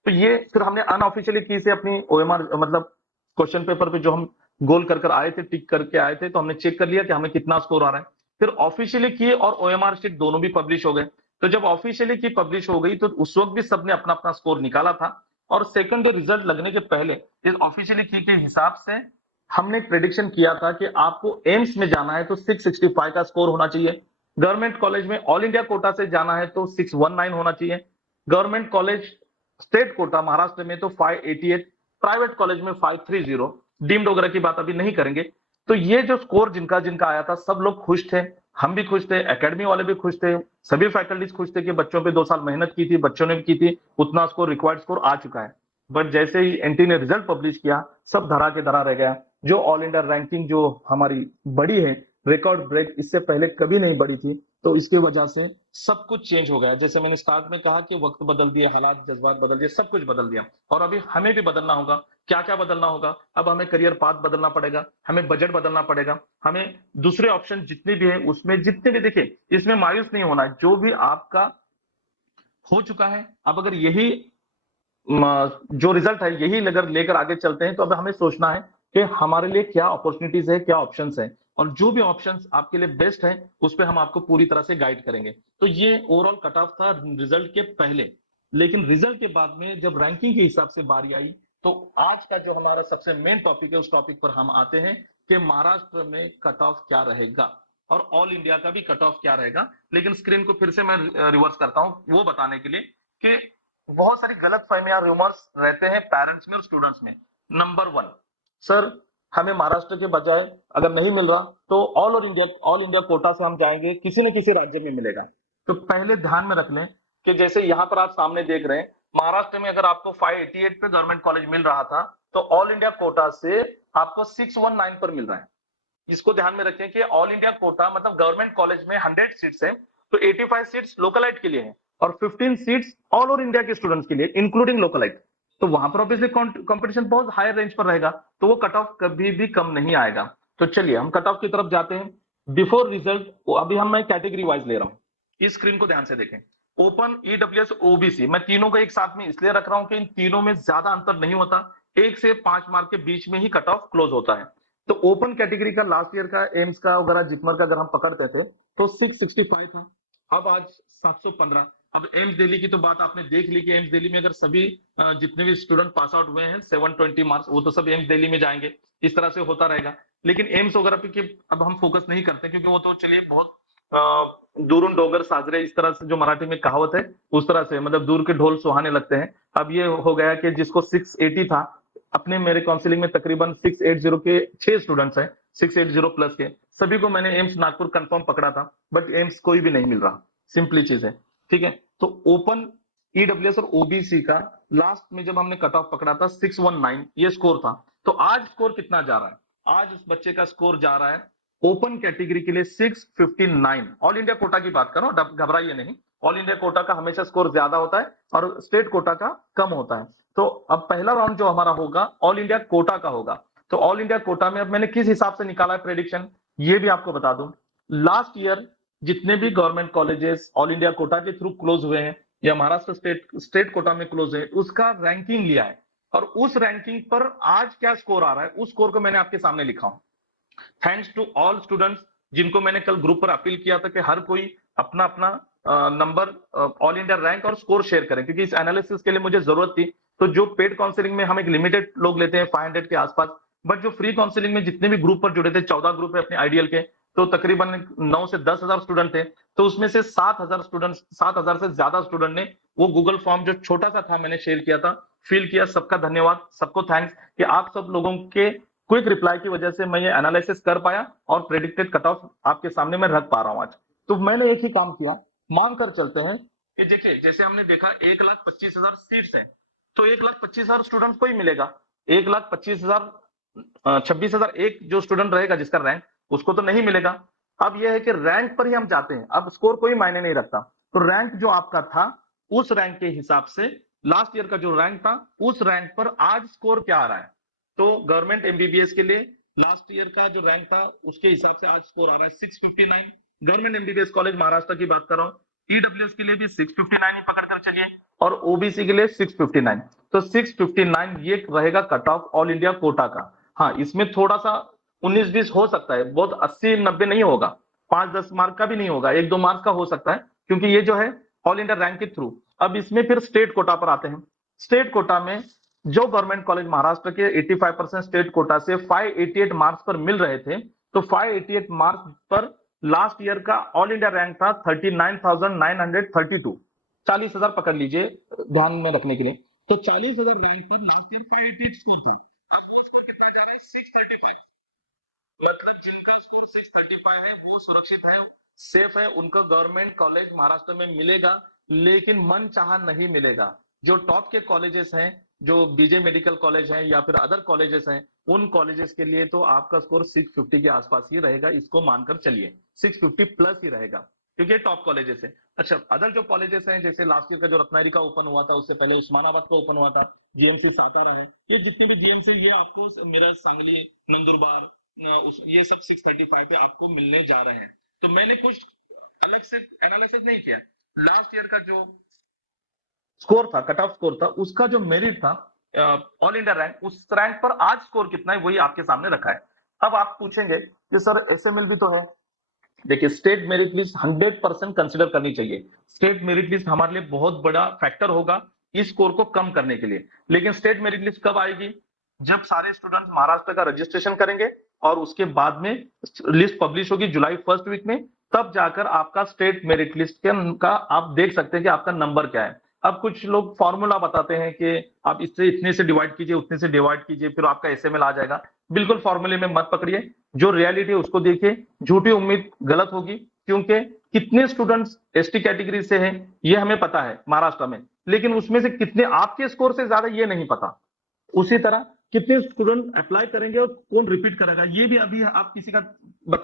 तो ये फिर हमने अनऑफिशियली की से अपनी ओएमआर, मतलब क्वेश्चन पेपर पे जो हम गोल कर आए थे, टिक करके आए थे, तो हमने चेक कर लिया कि हमें कितना स्कोर आ रहा है। फिर ऑफिशियली किए और ओएमआर शीट दोनों भी पब्लिश हो गए। तो जब ऑफिशियली की पब्लिश हो गई तो उस वक्त भी सबने अपना अपना स्कोर निकाला था, और सेकंड डे रिजल्ट लगने के पहले इस ऑफिशियली की के हिसाब से हमने एक प्रेडिक्शन किया था कि आपको एम्स में जाना है तो 665 का स्कोर होना चाहिए, गवर्नमेंट कॉलेज में ऑल इंडिया कोटा से जाना है तो 619 होना चाहिए, government college state quota Maharashtra में तो 588, प्राइवेट कॉलेज में 530। डीम्ड वगैरह की बात अभी नहीं करेंगे। तो ये जो स्कोर जिनका जिनका आया था, सब लोग खुश थे, हम भी खुश थे, एकेडमी वाले भी खुश थे, सभी फैकल्टीज खुश थे कि बच्चों पे 2 साल मेहनत की थी, बच्चों ने भी की थी, उतना स्कोर, रिक्वायर्ड स्कोर आ चुका है। बट जैसे ही एनटी ने रिजल्ट पब्लिश किया, सब धरा के धरा रह गया। जो ऑल इंडिया रैंकिंग जो हमारी बड़ी है, रिकॉर्ड ब्रेक, इससे पहले कभी नहीं बढ़ी थी। तो इसकी वजह से सब कुछ चेंज हो गया। जैसे मैंने स्टार्ट में कहा कि वक्त बदल दिए, हालात, जज्बात बदल दिए, सब कुछ बदल दिया, और अभी हमें भी बदलना होगा। क्या क्या बदलना होगा? अब हमें करियर पाथ बदलना पड़ेगा, हमें बजट बदलना पड़ेगा, हमें दूसरे ऑप्शन जितने भी है उसमें जितने भी, देखिए इसमें मायूस नहीं होना है, जो भी आपका हो चुका है। अब अगर यही जो रिजल्ट है यही अगर लेकर आगे चलते हैं, तो अब हमें सोचना है कि हमारे लिए क्या अपॉर्चुनिटीज है, क्या ऑप्शंस है, और जो भी ऑप्शंस आपके लिए बेस्ट है उस पर हम आपको पूरी तरह से गाइड करेंगे। तो ये ओवरऑल कट ऑफ था रिजल्ट के पहले। लेकिन रिजल्ट के बाद में जब रैंकिंग के हिसाब से बारी आई, तो आज का जो हमारा सबसे मेन टॉपिक है उस टॉपिक पर हम आते हैं कि महाराष्ट्र में कट ऑफ क्या रहेगा और ऑल इंडिया का भी कट ऑफ क्या रहेगा। लेकिन स्क्रीन को फिर से मैं रिवर्स करता हूं वो बताने के लिए कि बहुत सारी गलत फहमियां रूमर्स रहते हैं पेरेंट्स में और स्टूडेंट्स में। नंबर वन, सर हमें महाराष्ट्र के बजाय अगर नहीं मिल रहा तो ऑल इंडिया कोटा से हम जाएंगे, किसी न किसी राज्य में मिलेगा। तो पहले ध्यान में रख लें कि जैसे यहां पर आप सामने देख रहे हैं, महाराष्ट्र में अगर आपको 588 पे गवर्नमेंट कॉलेज मिल रहा था तो ऑल इंडिया कोटा से आपको 619 पर मिल रहा है। इसको ध्यान में रखें कि ऑल इंडिया कोटा मतलब गवर्नमेंट कॉलेज में 100 सीट्स है तो 85 सीट्स लोकलाइट के लिए है और 15 सीट्स ऑल ओवर इंडिया के स्टूडेंट्स के लिए इंक्लूडिंग लोकलाइट। तो वहां पर ऑब्वियसली कंपटीशन बहुत हायर रेंज पर रहेगा, तो वो कट ऑफ कभी भी कम नहीं आएगा। तो चलिए हम कट ऑफ की तरफ जाते हैं। बिफोर रिजल्ट अभी हम मैं कैटेगरी वाइज ले रहा हूं, इस स्क्रीन को ध्यान से देखें। ओपन, ईडब्ल्यूएस, ओबीसी, मैं तीनों को एक साथ में इसलिए रख रहा हूं कि इन तीनों में ज्यादा अंतर नहीं होता, 1 से 5 मार्क के बीच में ही कट ऑफ क्लोज होता है। तो ओपन कैटेगरी का लास्ट ईयर का एम्स का वगैरह जिपमर का अगर हम पकड़ते थे तो 665 था, अब आज 715। अब एम्स दिल्ली की तो बात आपने देख ली कि एम्स दिल्ली में अगर सभी जितने भी स्टूडेंट पास आउट हुए हैं 720 मार्क्स, वो तो सब एम्स दिल्ली में जाएंगे, इस तरह से होता रहेगा। लेकिन एम्स वगैरह पे अब हम फोकस नहीं करते क्योंकि वो तो चलिए बहुत दूरुन डोगर साजरे, इस तरह से जो मराठी में कहावत है उस तरह से, मतलब दूर के ढोल सुहाने लगते हैं। अब ये हो गया कि जिसको 680 था, अपने मेरे काउंसलिंग में तकरीबन 680 के 6 स्टूडेंट्स हैं, 680 प्लस के सभी को मैंने एम्स नागपुर कंफर्म पकड़ा था, बट एम्स कोई भी नहीं मिल रहा, सिंपली चीज है। ठीक है, तो ओपन, ईडब्ल्यूएस और ओबीसी का लास्ट में जब हमने कट ऑफ पकड़ा था 619 ये स्कोर था। तो आज स्कोर कितना जा रहा है? आज उस बच्चे का स्कोर जा रहा है ओपन कैटेगरी के लिए 659। ऑल इंडिया कोटा की बात करो, घबराइए नहीं, ऑल इंडिया कोटा का हमेशा स्कोर ज्यादा होता है और स्टेट कोटा का कम होता है। तो अब पहला राउंड जो हमारा होगा ऑल इंडिया कोटा का होगा। तो ऑल इंडिया कोटा में अब मैंने किस हिसाब से निकाला है प्रेडिक्शन, ये भी आपको बता दूं। लास्ट ईयर जितने भी government colleges all India quota के थ्रू क्लोज हुए हैं या महाराष्ट्र स्टेट कोटा में क्लोज है, उसका रैंकिंग लिया है और उस रैंकिंग पर आज क्या स्कोर आ रहा है उस स्कोर को मैंने आपके सामने लिखा हूं। थैंक्स टू ऑल स्टूडेंट्स, जिनको मैंने कल ग्रुप पर अपील किया था कि हर कोई अपना अपना नंबर, ऑल इंडिया रैंक और स्कोर शेयर करें, क्योंकि इस एनालिसिस के लिए मुझे जरूरत थी। तो जो पेड काउंसलिंग में हम एक लिमिटेड लोग लेते हैं 500 के आसपास, बट जो फ्री काउंसलिंग में जितने भी ग्रुप पर जुड़े थे, 14 ग्रुप है अपने आइडियल के, तो तकरीबन 9 से 10,000 स्टूडेंट थे। तो उसमें से 7,000 से ज्यादा स्टूडेंट ने वो गूगल फॉर्म जो छोटा सा था मैंने शेयर किया था, फिल किया। सबका धन्यवाद, सबको थैंक्स कि आप सब लोगों के क्विक रिप्लाई की वजह से मैं ये एनालिसिस कर पाया और प्रेडिक्टेड कट ऑफ आपके सामने मैं रख पा रहा हूं आज। तो मैंने एक ही काम किया, मानकर चलते हैं कि देखिए जैसे हमने देखा 1,25,000 सीट्स हैं, तो 1,25,000 स्टूडेंट को ही मिलेगा। 1,25,000 26,000 एक जो स्टूडेंट रहेगा जिसका रैंक, उसको तो नहीं मिलेगा। अब यह है कि रैंक पर ही हम जाते हैं, अब स्कोर कोई मायने नहीं रखता। तो रैंक जो आपका था उस रैंक के हिसाब से लास्ट ईयर का जो रैंक था उस रैंक पर आज स्कोर क्या आ रहा है। तो गवर्नमेंट एमबीबीएस के लिए लास्ट ईयर का जो रैंक था उसके हिसाब से आज स्कोर आ रहा है 659। गवर्नमेंट एमबीबीएस कॉलेज महाराष्ट्र की बात कर रहा हूं, ईडब्ल्यूएस के लिए भी 659 ही पकड़ कर चलिए और ओबीसी के लिए 659। तो 659 ये रहेगा cut off all India quota का। हाँ, इसमें थोड़ा सा 19-20 हो सकता है, बहुत 80-90 नहीं होगा, 5-10 मार्क का भी नहीं होगा, 1-2 मार्क का हो सकता है, क्योंकि ये जो है ऑल इंडिया रैंक के थ्रू। अब इसमें फिर स्टेट कोटा पर आते हैं। स्टेट कोटा में जो गवर्नमेंट कॉलेज महाराष्ट्र के 85% स्टेट कोटा से 588 मार्क्स पर मिल रहे थे, तो 588 मार्क्स पर लास्ट ईयर का ऑल इंडिया रैंक था 39,932। 40,000 पकड़ लीजिए ध्यान में रखने के लिए। तो 40,000 रैंक पर लास्ट ईयर 588 स्कोर था। अब वो स्कोर कितना जा रहा है 635। मतलब जिनका स्कोर 635 है वो सुरक्षित है, सेफ है, उनका गवर्नमेंट कॉलेज महाराष्ट्र में मिलेगा, लेकिन मन चाहा नहीं मिलेगा। जो टॉप के कॉलेजेस हैं, जो बीजे मेडिकल कॉलेज हैं या फिर अदर कॉलेजेस हैं, उन कॉलेजेस के लिए तो आपका स्कोर 650 के आसपास ही रहेगा, इसको मानकर चलिए 650 प्लस ही रहेगा, क्योंकि टॉप कॉलेजेस है। अच्छा, अदर जो कॉलेजेस हैं जैसे लास्ट ईयर का जो रत्नागिरी का ओपन हुआ था, उससे पहले उस्मानाबाद का ओपन हुआ था, जीएमसी सातारा है, ये जितने भी जीएमसी ये आपको मेरा सामने नंदुरबार ये सब 635 पे आपको मिलने जा रहे हैं। तो मैंने कुछ अलग से एनालिसिस नहीं किया, लास्ट ईयर का जो स्कोर था, कट ऑफ स्कोर था, उसका जो मेरिट था ऑल इंडिया रैंक, उस रैंक पर आज स्कोर कितना है वही आपके सामने रखा है। अब आप पूछेंगे कि सर एसएमएल भी तो है। देखिए स्टेट मेरिट लिस्ट 100% कंसिडर करनी चाहिए। स्टेट मेरिट लिस्ट हमारे लिए बहुत बड़ा फैक्टर होगा इस स्कोर को कम करने के लिए। लेकिन स्टेट मेरिट लिस्ट कब आएगी? जब सारे स्टूडेंट्स महाराष्ट्र का रजिस्ट्रेशन करेंगे और उसके बाद में लिस्ट पब्लिश होगी जुलाई फर्स्ट वीक में, तब जाकर आपका स्टेट मेरिट लिस्ट का आप देख सकते हैं कि आपका नंबर क्या है। अब कुछ लोग फॉर्मूला बताते हैं कि आप इससे इतने से डिवाइड कीजिए, उतने से डिवाइड कीजिए, फिर आपका एसएमएल आ जाएगा। बिल्कुल फॉर्मूले में मत पकड़िए, जो रियलिटी है उसको देखिए। झूठी उम्मीद गलत होगी, क्योंकि कितने स्टूडेंट्स एसटी कैटेगरी से हैं ये हमें पता है महाराष्ट्र में, लेकिन उसमें से कितने आपके स्कोर से ज्यादा ये नहीं पता। उसी तरह कितने स्टूडेंट अप्लाई करेंगे और कौन रिपीट करेगा ये भी अभी आप किसी का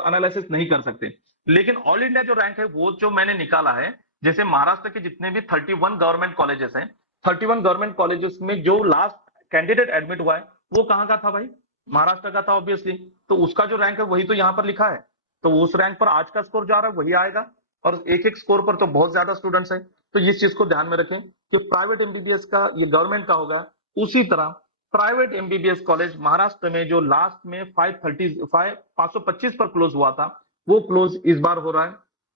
एनालिसिस नहीं कर सकते। लेकिन ऑल इंडिया जो रैंक है वो जो मैंने निकाला है, जैसे महाराष्ट्र के जितने भी 31 गवर्नमेंट कॉलेजेस हैं, 31 गवर्नमेंट कॉलेजेस में जो लास्ट कैंडिडेट एडमिट हुआ है वो कहां का था भाई? महाराष्ट्र का था ऑब्वियसली। तो उसका जो रैंक है वही तो यहाँ पर लिखा है। तो उस रैंक पर आज का स्कोर जा रहा है वही आएगा, और एक एक स्कोर पर तो बहुत ज्यादा स्टूडेंट्स हैं। तो इस चीज को ध्यान में रखें कि प्राइवेट एमबीबीएस का ये गवर्नमेंट का होगा। उसी तरह प्राइवेट एमबीबीएस कॉलेज महाराष्ट्र में जो लास्ट में 525 पर क्लोज हुआ था, वो क्लोज इस बार हो रहा है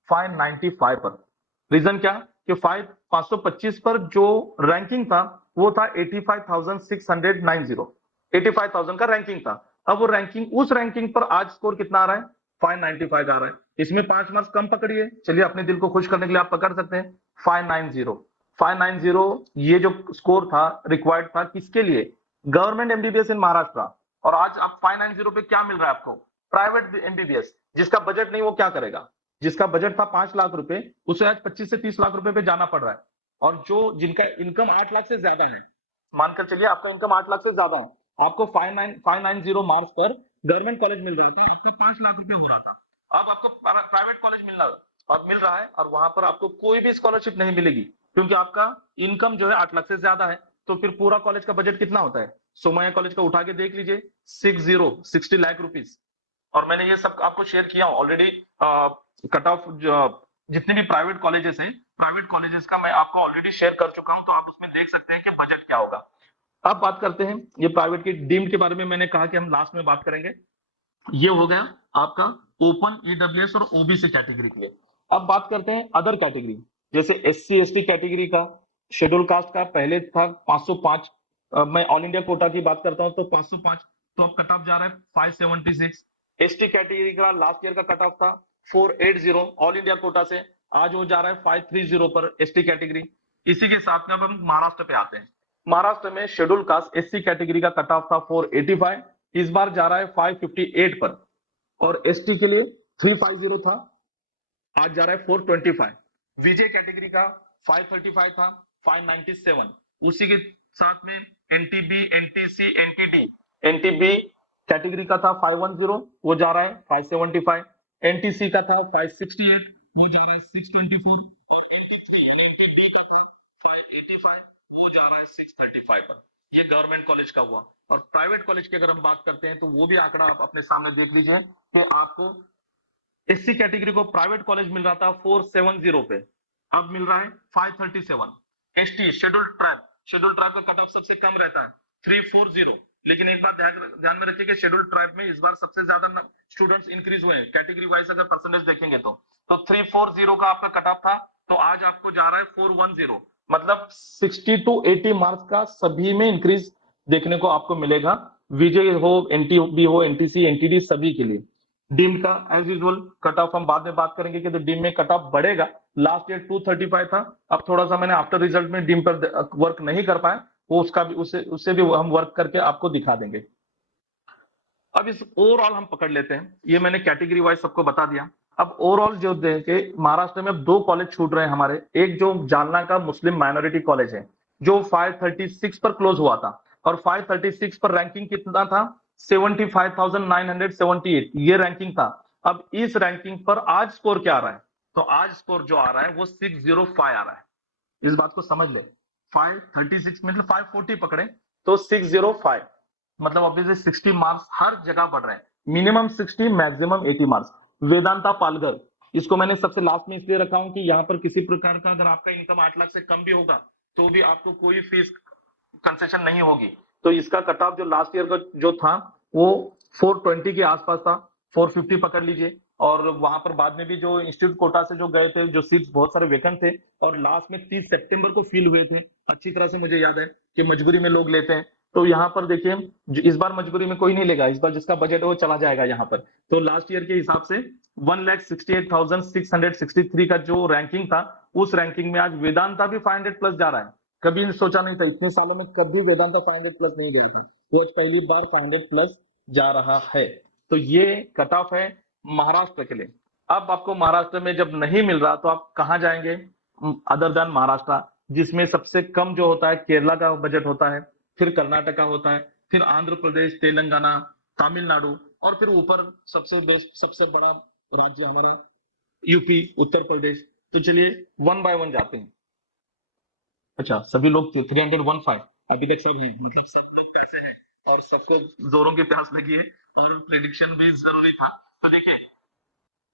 595 पर। रीजन क्या? कि 525 पर जो रैंकिंग था वो था 85,690, 85,000 का रैंकिंग था। अब वो रैंकिंग, उस रैंकिंग पर आज स्कोर कितना आ रहा है? 595 आ रहा है। इसमें 5 मार्क्स कम पकड़िए, चलिए अपने दिल को खुश करने के लिए आप पकड़ सकते हैं 590। 590 ये जो स्कोर था रिक्वायर्ड था किसके लिए? गवर्नमेंट एमबीबीएस इन महाराष्ट्र। और आज आप 590 पे क्या मिल रहा है आपको? प्राइवेट एमबीबीएस जिसका बजट नहीं वो क्या करेगा? जिसका बजट था 5 लाख रुपए, उसे आज 25 से 30 लाख रुपए पे जाना पड़ रहा है। और जो जिनका इनकम 8 लाख से ज्यादा है, मानकर चलिए आपका इनकम 8 लाख से ज्यादा है, आपको 590 मार्क्स पर गवर्नमेंट कॉलेज मिल रहा था, आपका 5 लाख रुपए हो रहा था। अब आपको प्राइवेट कॉलेज मिल रहा है और वहां पर आपको कोई भी स्कॉलरशिप नहीं मिलेगी, क्योंकि आपका इनकम जो है 8 लाख से ज्यादा है। तो फिर पूरा कॉलेज का बजट कितना होता है? सोमैया कॉलेज का उठा के देख लीजिए, 60 लाख रुपीज। और मैंने ये सब आपको शेयर किया ऑलरेडी। कट ऑफ जितने भी प्राइवेट कॉलेजेस हैं, प्राइवेट कॉलेजेस का मैं आपको ऑलरेडी शेयर कर चुका हूं, तो आप उसमें देख सकते हैं कि बजट क्या होगा। अब बात करते हैं ये प्राइवेट की डीम्ड के बारे में, मैंने कहा कि हम लास्ट में बात करेंगे। ये हो गया आपका ओपन ईडब्ल्यूएस और ओबीसी कैटेगरी के लिए। अब बात करते हैं अदर कैटेगरी, जैसे एससी एसटी कैटेगरी का, शेड्यूल कास्ट का पहले था 505। मैं ऑल इंडिया कोटा की बात करता हूं तो 505, तो अब कट ऑफ जा रहा है 576। एसटी कैटेगरी का लास्ट ईयर का कट ऑफ था 480 ऑल इंडिया कोटा से, आज वो जा रहा है 530 पर एसटी कैटेगरी। इसी के साथ में अब हम महाराष्ट्र पे आते हैं। महाराष्ट्र में शेड्यूल कास्ट एससी कैटेगरी का कट ऑफ था 485, इस बार जा रहा है 558 पर। और एसटी के लिए 350 था, आज जा रहा है 425। विजय कैटेगरी का 535 था, 597। उसी के साथ में NTB NTC NTD, NTB category का था 510, वो जा रहा है 575। एनटीसी का था 568, वो जा रहा है 624। और एनटी3 एनटीडी का था 585, वो जा रहा है 635 पर। ये गवर्नमेंट कॉलेज का हुआ। और प्राइवेट कॉलेज की अगर हम बात करते हैं तो वो भी आंकड़ा आप अपने सामने देख लीजिए कि आपको एससी कैटेगरी को प्राइवेट कॉलेज मिल रहा था 470 पे, अब मिल रहा है 537। एसटी शेड्यूल ट्राइब का कट ऑफ सबसे कम रहता है 340। लेकिन एक बात ध्यान में रखिए कि शेड्यूल ट्राइब में इस बार सबसे ज्यादा स्टूडेंट्स इंक्रीज हुए हैं कैटेगरी वाइज, अगर परसेंटेज देखेंगे तो 340 का आपका कट ऑफ था, तो आज आपको जा रहा है 410। मतलब 60 to 80 मार्क्स का सभी में इंक्रीज देखने को आपको मिलेगा। विजय हो, एनटीबी हो, एनटीसी एनटीडी सभी के लिए। डीम्ड का एज यूजुअल कट ऑफ हम बाद में बात करेंगे कि तो डीम में कट ऑफ बढ़ेगा। लास्ट ईयर 235 था, अब थोड़ा सा मैंने आफ्टर रिजल्ट में डीम पर वर्क नहीं कर पाया, वो उसका भी उससे भी हम वर्क करके आपको दिखा देंगे। अब इस ओवरऑल हम पकड़ लेते हैं, ये मैंने कैटेगरी वाइज सबको बता दिया। अब ओवरऑल जो देखे महाराष्ट्र में अब 2 कॉलेज छूट रहे हैं हमारे। एक जो जालना का मुस्लिम माइनॉरिटी कॉलेज है जो 536 पर क्लोज हुआ था, और 536 पर रैंकिंग कितना था? 75,978 ये रैंकिंग था। अब इस रैंकिंग पर आज स्कोर क्या आ रहा है? तो आज स्कोर जो आ रहा है वो 605 आ रहा है। इस बात को समझ ले, 536 मतलब 540 पकड़े तो 605, मतलब ऑब्वियसली 60 मार्क्स हर जगह बढ़ रहे हैं, minimum 60 maximum 80 marks. Vedanta Palghar, इसको मैंने सबसे लास्ट में इसलिए रखा हूं कि यहां पर किसी प्रकार का अगर आपका इनकम 8 लाख से कम भी होगा तो भी आपको कोई फीस कंसेशन नहीं होगी। तो इसका कट ऑफ जो लास्ट ईयर का जो था वो 420 के आसपास था, 450 पकड़ लीजिए। और वहां पर बाद में भी जो इंस्टीट्यूट कोटा से जो गए थे, जो सीट्स बहुत सारे वेकेंट थे, और लास्ट में 30 सितंबर को फिल हुए थे, अच्छी तरह से मुझे याद है कि मजबूरी में लोग लेते हैं। तो यहाँ पर देखिए, इस बार मजबूरी में कोई नहीं लेगा, इस बार जिसका बजट है वो चला जाएगा यहाँ पर। तो लास्ट ईयर के हिसाब से 1,68,663 का जो रैंकिंग था, उस रैंकिंग में आज वेदांता भी 500 प्लस जा रहा है। कभी सोचा नहीं था, इतने सालों में कभी वेदांता 500 प्लस नहीं गया था, वो आज पहली बार 500 प्लस जा रहा है। तो ये कट ऑफ है महाराष्ट्र के लिए। अब आपको महाराष्ट्र में जब नहीं मिल रहा तो आप कहाँ जाएंगे अदर देन महाराष्ट्र, जिसमें सबसे कम जो होता है केरला का बजट होता है, फिर कर्नाटका होता है, फिर आंध्र प्रदेश, तेलंगाना, तमिलनाडु, और फिर ऊपर सबसे बेस्ट, सबसे बड़ा राज्य हमारा यूपी, उत्तर प्रदेश। तो चलिए वन बाय वन जाते हैं। अच्छा, सभी लोग 315 अभी तक सब है, मतलब सब लोग कैसे हैं, और सबको जोरों की प्यास लगी है, और प्रिडिक्शन भी जरूरी था। तो देखिए,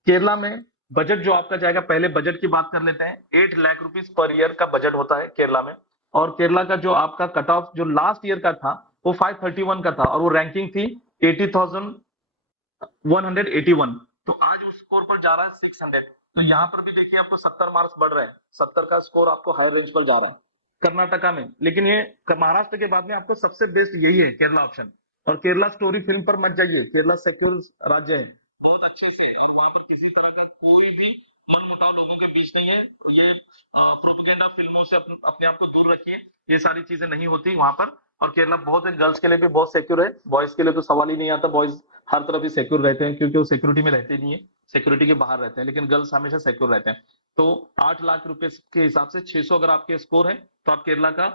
केरला में बजट जो आपका जाएगा, पहले बजट की बात कर लेते हैं। 8 लाख रुपीस पर ईयर का बजट होता है केरला में। और केरला का जो आपका कट ऑफ जो लास्ट ईयर का था, वो 531 का था, और वो रैंकिंग थी 80,181। तो आज उस स्कोर पर जा रहा है 600। तो यहाँ पर भी देखिए आपको 70 मार्क्स बढ़ रहे हैं, 70 का स्कोर आपको हाई रेंज पर जा रहा है कर्नाटका में। लेकिन ये महाराष्ट्र के बाद में आपको सबसे बेस्ट यही है, केरला ऑप्शन। और केरला स्टोरी फिल्म पर मत जाइए, केरला सिक्योर राज्य है, बहुत अच्छे से है, और वहां पर किसी तरह का कोई भी मनमुटाव लोगों के बीच नहीं है। ये प्रोपेगेंडा फिल्मों से अपने आप को दूर रखिए, ये सारी चीजें नहीं होती वहां पर। और केरला बहुत है, गर्ल्स के लिए भी बहुत सिक्योर है, बॉयज के लिए तो सवाल ही नहीं आता। बॉयज हर तरफ ही सिक्योर रहते हैं, क्योंकि वो सिक्योरिटी में रहते नहीं है, सिक्योरिटी के बाहर रहते हैं, लेकिन गर्ल्स हमेशा सिक्योर रहते हैं। तो 8 लाख रुपए के हिसाब से 600 अगर आपके स्कोर है, तो आप केरला का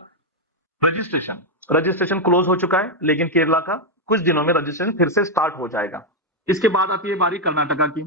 रजिस्ट्रेशन रजिस्ट्रेशन क्लोज हो चुका है, लेकिन केरला का कुछ दिनों में रजिस्ट्रेशन फिर से स्टार्ट हो जाएगा। इसके बाद आती है बारी कर्नाटका की।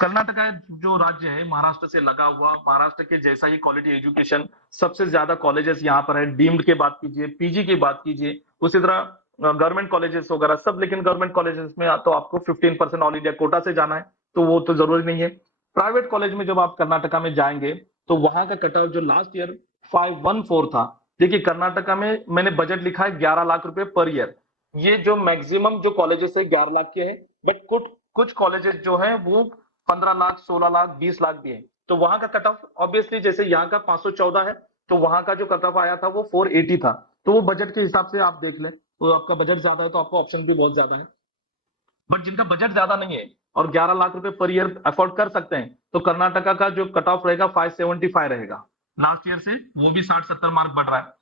कर्नाटका जो राज्य है महाराष्ट्र से लगा हुआ, महाराष्ट्र के जैसा ही क्वालिटी एजुकेशन, सबसे ज्यादा कॉलेजेस यहाँ पर है। डीम्ड की बात कीजिए, पीजी की बात कीजिए, उसी तरह गवर्नमेंट कॉलेजेस वगैरह सब। लेकिन गवर्नमेंट कॉलेजेस में तो आपको 15% ऑल इंडिया कोटा से जाना है, तो वो तो जरूरी नहीं है। प्राइवेट कॉलेज में जब आप कर्नाटका में जाएंगे, तो वहां का कट ऑफ जो लास्ट ईयर 514 था। देखिए, कर्नाटका में मैंने बजट लिखा है 11 लाख रुपए पर ईयर। ये जो मैक्सिमम जो कॉलेजेस है 11 लाख के हैं, बट कुछ कुछ कॉलेजेस जो है वो 15 लाख, 16 लाख, 20 लाख भी है। तो वहां का कट ऑफ ऑब्वियसली, जैसे यहाँ का 514 है, तो वहां का जो कट ऑफ आया था वो 480 था। तो वो बजट के हिसाब से आप देख लें, तो आपका बजट ज्यादा है तो आपका ऑप्शन भी बहुत ज्यादा है। बट जिनका बजट ज्यादा नहीं है और 11 लाख रुपए पर ईयर अफोर्ड कर सकते हैं, तो कर्नाटका का जो कट ऑफ रहेगा 575 रहेगा। लास्ट ईयर से वो भी 60-70 मार्क बढ़ रहा है।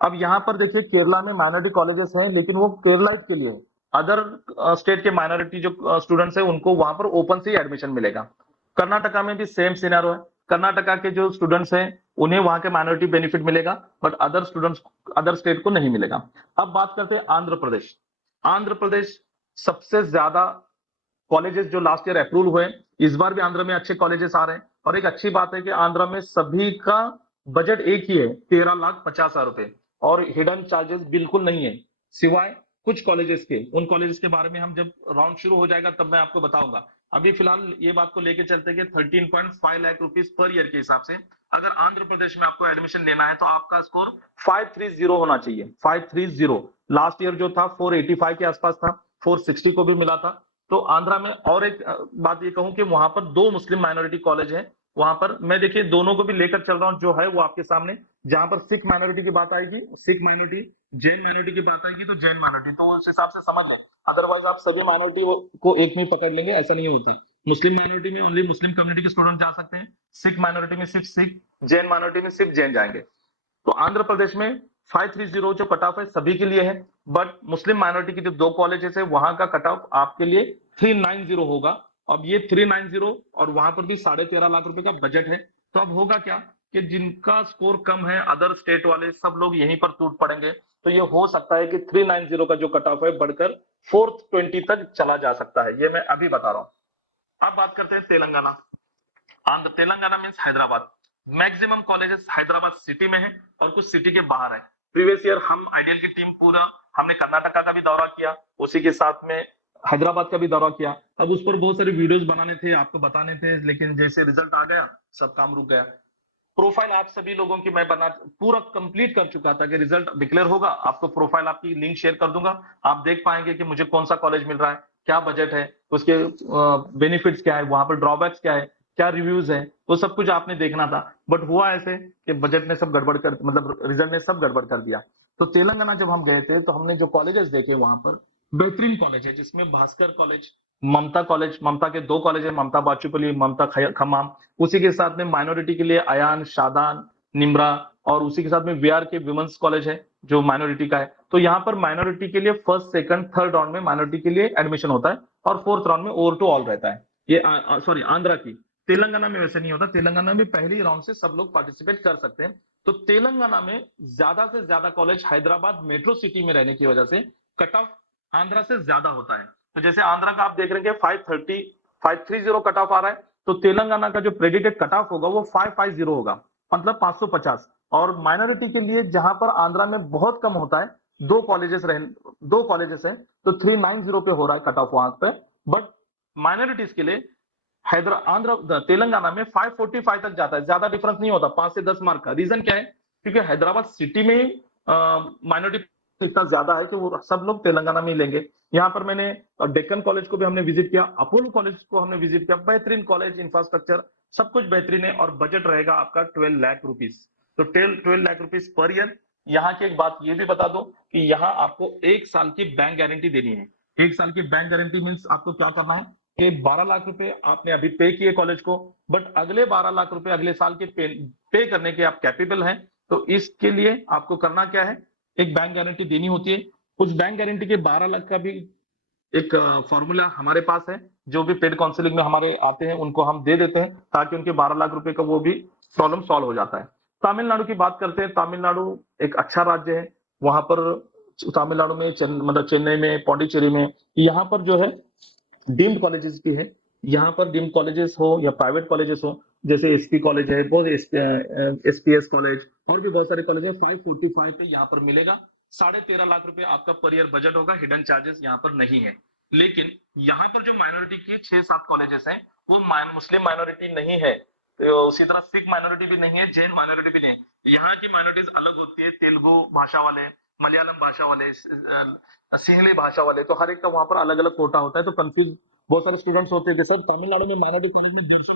अब यहाँ पर देखिए, केरला में माइनॉरिटी कॉलेजेस हैं, लेकिन वो केरलाइट के लिए, अदर स्टेट के माइनॉरिटी जो स्टूडेंट्स हैं उनको वहां पर ओपन से ही एडमिशन मिलेगा। कर्नाटका में भी सेम सिनेरियो है। कर्नाटका के जो स्टूडेंट्स हैं उन्हें वहां के माइनॉरिटी बेनिफिट मिलेगा, but other students, other state को नहीं मिलेगा। अब बात करते हैं आंध्र प्रदेश। आंध्र प्रदेश सबसे ज्यादा कॉलेजेस जो लास्ट ईयर अप्रूव हुए, इस बार भी आंध्र में अच्छे कॉलेजेस आ रहे हैं। और एक अच्छी बात है कि आंध्र में सभी का बजट एक ही है, 13,50,000 रुपए, और हिडन चार्जेस बिल्कुल नहीं है, सिवाय कुछ कॉलेजेस के। उन कॉलेजेस के बारे में हम जब राउंड शुरू हो जाएगा तब मैं आपको बताऊंगा। अभी फिलहाल ये बात को लेके चलते हैं कि 13.5 लाख रुपीस पर ईयर के हिसाब से अगर आंध्र प्रदेश में आपको एडमिशन लेना है, तो आपका स्कोर 530 होना चाहिए, 530। लास्ट ईयर जो था 485 के आसपास था, 460 को भी मिला था। तो आंध्रा में और एक बात ये कहूं कि वहां पर 2 मुस्लिम माइनॉरिटी कॉलेज हैं। वहां पर मैं देखिए दोनों को भी लेकर चल रहा हूं, जो है वो आपके सामने। जहां पर सिख माइनॉरिटी की बात आएगी सिख माइनॉरिटी, जैन माइनॉरिटी की बात आएगी तो जैन माइनॉरिटी, तो उस हिसाब से समझ लें। अदरवाइज आप सभी माइनॉरिटी को एक में पकड़ लेंगे, ऐसा नहीं होता। मुस्लिम माइनॉरिटी में ओनली मुस्लिम कम्युनिटी के स्टूडेंट जा सकते हैं, सिख माइनॉरिटी में सिर्फ सिख, जैन माइनॉरिटी में सिर्फ जैन जाएंगे। तो आंध्र प्रदेश में 530 जो कट ऑफ है सभी के लिए है, बट मुस्लिम माइनॉरिटी की जो 2 कॉलेजेस है वहां का कट ऑफ आपके लिए 390 होगा। अब ये 390, और वहां पर भी 13.5 लाख रुपए का बजट है। तो अब होगा क्या कि जिनका स्कोर कम है, अदर स्टेट वाले सब लोग यहीं पर टूट पड़ेंगे। तो ये हो सकता है कि 390 का जो कट ऑफ है बढ़कर 420 तक चला जा सकता है, ये मैं अभी बता रहा हूं। अब बात करते हैं Telangana. Andhra Telangana means Hyderabad. Maximum colleges Hyderabad city में है और कुछ सिटी के बाहर है। प्रीवियस ईयर हम आइडियल की टीम पूरा हमने कर्नाटका का भी दौरा किया, उसी के साथ में हैदराबाद का भी दौरा किया। अब उस पर बहुत सारे वीडियोस बनाने थे, आपको बताने थे, लेकिन जैसे रिजल्ट आ गया सब काम रुक गया। प्रोफाइल आप सभी लोगों की मैं बना पूरा कंप्लीट कर चुका था कि रिजल्ट डिक्लेयर होगा, आपको प्रोफाइल आपकी लिंक शेयर कर दूंगा। आप देख पाएंगे कि मुझे कौन सा कॉलेज मिल रहा है, क्या बजट है, उसके बेनिफिट्स क्या है, वहां पर ड्रॉबैक्स क्या है, क्या रिव्यूज है, वो सब कुछ आपने देखना था। बट हुआ ऐसे कि बजट ने सब गड़बड़ कर, मतलब रिजल्ट ने सब गड़बड़ कर दिया। तो तेलंगाना जब हम गए थे तो हमने जो कॉलेजेस देखे वहां पर बेहतरीन कॉलेज है, जिसमें भास्कर कॉलेज, ममता कॉलेज, ममता के दो कॉलेज है, ममता बाचुपली, ममता खम्माम। उसी के साथ में माइनॉरिटी के लिए अयान, शादान, निम्रा, और उसी के साथ में वीआर के विमेंस कॉलेज है जो माइनॉरिटी का है। तो यहाँ पर माइनॉरिटी के लिए फर्स्ट सेकंड थर्ड राउंड में माइनॉरिटी के लिए एडमिशन होता है, और फोर्थ राउंड में ओवर टू ऑल रहता है। ये सॉरी आंध्रा की, तेलंगाना में वैसे नहीं होता। तेलंगाना में पहली राउंड से सब लोग पार्टिसिपेट कर सकते हैं। तो तेलंगाना में ज्यादा से ज्यादा कॉलेज हैदराबाद मेट्रो सिटी में रहने की वजह से कट ऑफ आंध्रा से ज्यादा होता है। तो जैसे आंध्रा का आप देख रहे हैं 530 कट ऑफ आ रहा है, तो तेलंगाना का जो प्रेडिक्टेड कट ऑफ होगा वो 550 होगा, मतलब 550। और माइनॉरिटी के लिए जहां पर आंध्रा में बहुत कम होता है, दो कॉलेजेस है, तो 390 पे हो रहा है कट ऑफ वहां पे। बट माइनॉरिटीज के लिए आंध्र तेलंगाना में 545 तक जाता है, ज्यादा डिफरेंस नहीं होता, 5 से 10 मार्क का। रीजन क्या है? क्योंकि हैदराबाद सिटी में माइनॉरिटी इतना ज्यादा है कि वो सब लोग तेलंगाना में ही लेंगे। यहाँ पर मैंने डेक्कन कॉलेज को भी हमने विजिट किया, अपोलो कॉलेज को हमने विजिट किया, बेहतरीन कॉलेज, इंफ्रास्ट्रक्चर सब कुछ बेहतरीन है, और बजट रहेगा आपका 12 लाख रुपीज। तो 12 लाख रुपीज पर ईयर। यहाँ की एक बात ये भी बता दो कि यहाँ आपको 1 साल की बैंक गारंटी देनी है। 1 साल की बैंक गारंटी मीन्स आपको क्या करना है कि 12 लाख रुपए आपने अभी पे किए कॉलेज को, बट अगले 12 लाख रुपए अगले साल के पे करने के आप कैपेबल हैं। तो इसके लिए आपको करना क्या है, एक बैंक गारंटी देनी होती है। उस बैंक गारंटी के 12 लाख का भी एक फॉर्मूला हमारे पास है, जो भी पेड काउंसलिंग में हमारे आते हैं उनको हम दे देते हैं, ताकि उनके 12 लाख रुपए का वो भी प्रॉब्लम सॉल्व हो जाता है। तमिलनाडु की बात करते हैं। तमिलनाडु एक अच्छा राज्य है। वहां पर तमिलनाडु में मतलब चेन्नई में, पौंडीचेरी में, यहाँ पर जो है डीम्ड कॉलेजेस भी है। यहाँ पर डीम्ड कॉलेजेस हो या प्राइवेट कॉलेजेस हो, जैसे एसपी कॉलेज है, बहुत एसपीएस कॉलेज, और भी बहुत सारे कॉलेज है। 545 पे यहाँ पर मिलेगा। 13.5 लाख रुपए आपका पर ईयर बजट होगा, हिडन चार्जेस यहाँ पर नहीं है। लेकिन यहाँ पर जो माइनॉरिटी की 6-7 कॉलेजेस हैं, वो मुस्लिम माइनॉरिटी नहीं है, तो उसी तरह सिख माइनॉरिटी भी नहीं है, जैन माइनॉरिटी भी नहीं है। यहाँ की माइनॉरिटीज अलग होती है, तेलुगु भाषा वाले, मलयालम भाषा वाले, सिंहली भाषा वाले, तो हर एक का वहां पर अलग अलग कोटा होता है। तो कंफ्यूज बहुत सारे स्टूडेंट्स होते थे, सर तमिलनाडु में माइनॉरिटी कॉलेज में 200,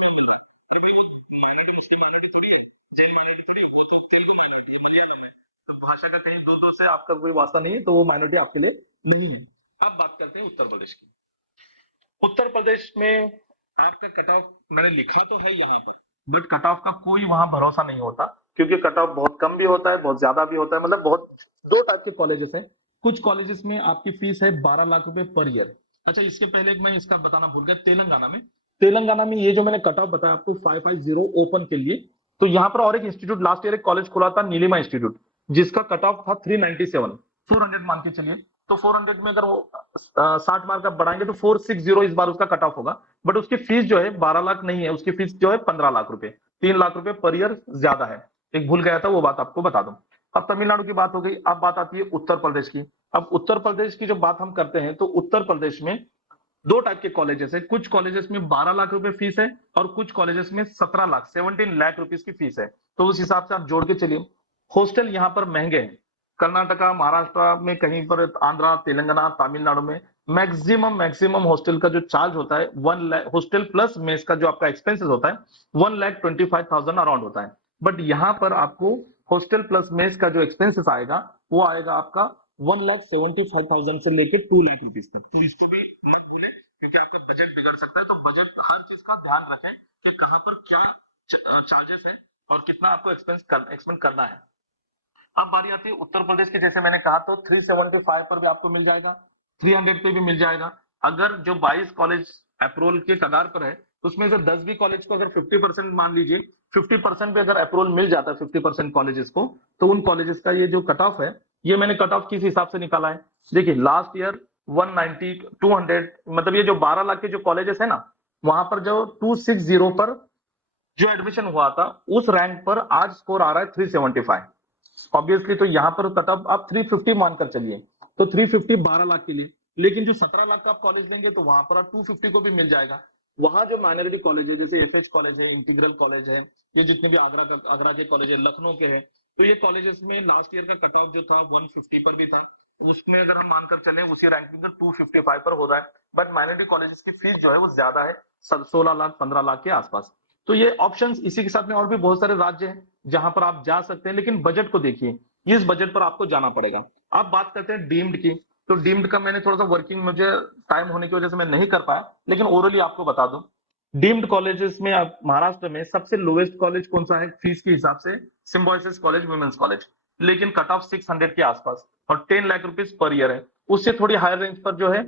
तो भाषा का कहीं दो दो से आपका कोई वास्ता नहीं है, तो वो माइनॉरिटी आपके लिए नहीं है। अब बात करते हैं उत्तर प्रदेश की। उत्तर प्रदेश में आपका कट ऑफ मैंने लिखा तो है यहाँ पर, बट कट ऑफ का कोई वहां भरोसा नहीं होता, क्योंकि कट ऑफ बहुत कम भी होता है, बहुत ज्यादा भी होता है। मतलब बहुत दो टाइप के कॉलेजेस हैं। कुछ कॉलेजेस में आपकी फीस है 12 लाख रुपए पर ईयर। अच्छा, इसके पहले मैं इसका बताना भूल गया, तेलंगाना में ये जो मैंने कट ऑफ बताया आपको 550 ओपन के लिए, तो यहाँ पर और एक इंस्टीट्यूट लास्ट ईयर एक कॉलेज खुला था, नीलिमा इंस्टीट्यूट, जिसका कट ऑफ था 397, 400 मान के चलिए। तो 400 में अगर वो 60 मार्क आप बढ़ाएंगे तो 460 इस बार उसका कट ऑफ होगा। बट उसकी फीस जो है 12 लाख नहीं है, उसकी फीस जो है 15 लाख रुपए, 3 लाख रुपए पर ईयर ज्यादा है। एक भूल गया था, वो बात आपको बता दूं। अब तमिलनाडु की बात हो गई, अब बात आती है उत्तर प्रदेश की। अब उत्तर प्रदेश की जब बात हम करते हैं, तो उत्तर प्रदेश में दो टाइप के कॉलेजेस है। कुछ कॉलेजेस में 12 लाख रुपए फीस है, और कुछ कॉलेजेस में 17 लाख, 17 लाख रुपीज की फीस है। तो उस हिसाब से आप जोड़ के चलिए। हॉस्टल यहाँ पर महंगे हैं। कर्नाटका, महाराष्ट्र में कहीं पर, आंध्रा, तेलंगाना, तमिलनाडु में मैक्सिमम हॉस्टल का जो चार्ज होता है 1 लाख, हॉस्टल प्लस मेस का जो आपका एक्सपेंसेस होता है 1,25,000 अराउंड होता है। बट यहाँ पर आपको हॉस्टल प्लस मेस का जो एक्सपेंसेस आएगा, वो आएगा आपका 1,75,000 से लेके 2 लाख रुपीज तक। तो इसको भी मत भूले, क्योंकि आपका बजट बिगड़ सकता है। तो बजट, हर चीज का ध्यान रखें कि कहाँ पर क्या चार्जेस है और कितना आपको एक्सपेंड करना है। अब बारी आती है उत्तर प्रदेश की। जैसे मैंने कहा, तो 375 पर भी आपको मिल जाएगा, 300 पे भी मिल जाएगा। अगर जो 22 कॉलेज अप्रूवल के कगार पर है, उसमें से 10 भी कॉलेज को अगर 50% मान लीजिए, 50% पे अगर अप्रूवल मिल जाता है 50% कॉलेजेस को, तो उन कॉलेजेस का ये जो कट ऑफ है, ये मैंने कट ऑफ किस हिसाब से निकाला है। देखिए लास्ट ईयर 190, 200, मतलब ये जो 12 लाख के जो कॉलेजेस है ना, वहां पर जो 260 पर जो एडमिशन हुआ था, उस रैंक पर आज स्कोर आ रहा है 375। ऑब्वियसली तो यहाँ पर कट ऑफ आप 350 मानकर चलिए, तो 350 12 लाख के लिए। लेकिन जो 17 लाख का आप कॉलेज लेंगे, तो वहां पर आप 250 को भी मिल जाएगा। वहां जो माइनॉरिटी कॉलेज है, जैसे एसएच कॉलेज है, इंटीग्रल कॉलेज है, ये जितने भी आगरा के कॉलेज है, लखनऊ के हैं, तो ये कॉलेजेस में लास्ट ईयर का कट ऑफ जो था 150 पर भी था। उसमें अगर हम मानकर चले उसी रैंकिंग में 255 पर हो रहा है, बट माइनॉरिटी कॉलेजेस की फीस जो है वो ज्यादा है, 16 लाख 15 लाख के आसपास। तो ये ऑप्शंस इसी के साथ में और भी बहुत सारे राज्य हैं जहां पर आप जा सकते हैं, लेकिन बजट को देखिए, इस बजट पर आपको जाना पड़ेगा। आप बात करते हैं डीम्ड की, तो डीम्ड का मैंने थोड़ा सा वर्किंग, मुझे टाइम होने की वजह से मैं नहीं कर पाया, लेकिन ओरली आपको बता दूं, डीम्ड कॉलेजेस में आप महाराष्ट्र में सबसे लोएस्ट कॉलेज कौन सा है फीस के हिसाब से? सिम्बोयसिस कॉलेज, वुमेन्स कॉलेज, लेकिन कट ऑफ 600 के आसपास और 10 लाख रुपीज पर ईयर है। उससे थोड़ी हायर रेंज पर जो है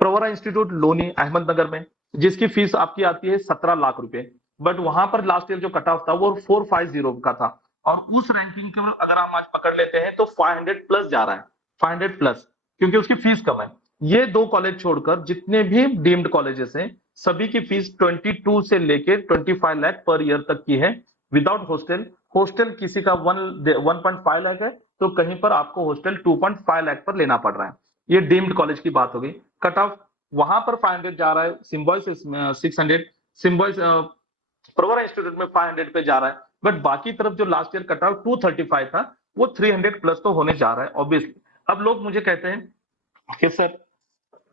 प्रवरा इंस्टीट्यूट लोनी अहमदनगर में, जिसकी फीस आपकी आती है 17 लाख रुपए, बट वहां पर लास्ट ईयर जो कट ऑफ था वो 450 का था, और उस रैंकिंग के अगर हम आज पकड़ लेते हैं तो 500 प्लस जा रहा है, 500 प्लस, क्योंकि उसकी फीस कम है। ये दो कॉलेज छोड़कर जितने भी डीम्ड कॉलेजेस हैं, सभी की फीस 22 से लेके 25 लाख पर ईयर तक की है, विदाउट हॉस्टल। हॉस्टल किसी का 1.5 लाख है, तो कहीं पर आपको हॉस्टल 2.5 लाख पर लेना पड़ रहा है। ये डीम्ड कॉलेज की बात होगी। कट ऑफ वहां पर 500 जा रहा है, सिम्बॉयस 600, सिम्बॉयस प्रवरा इंस्टीट्यूट में 500 पे जा रहा है, बट बाकी तरफ जो लास्ट ईयर कट ऑफ 235 था, वो 300 प्लस तो होने जा रहा है ऑब्वियसली। अब लोग मुझे कहते हैं कि सर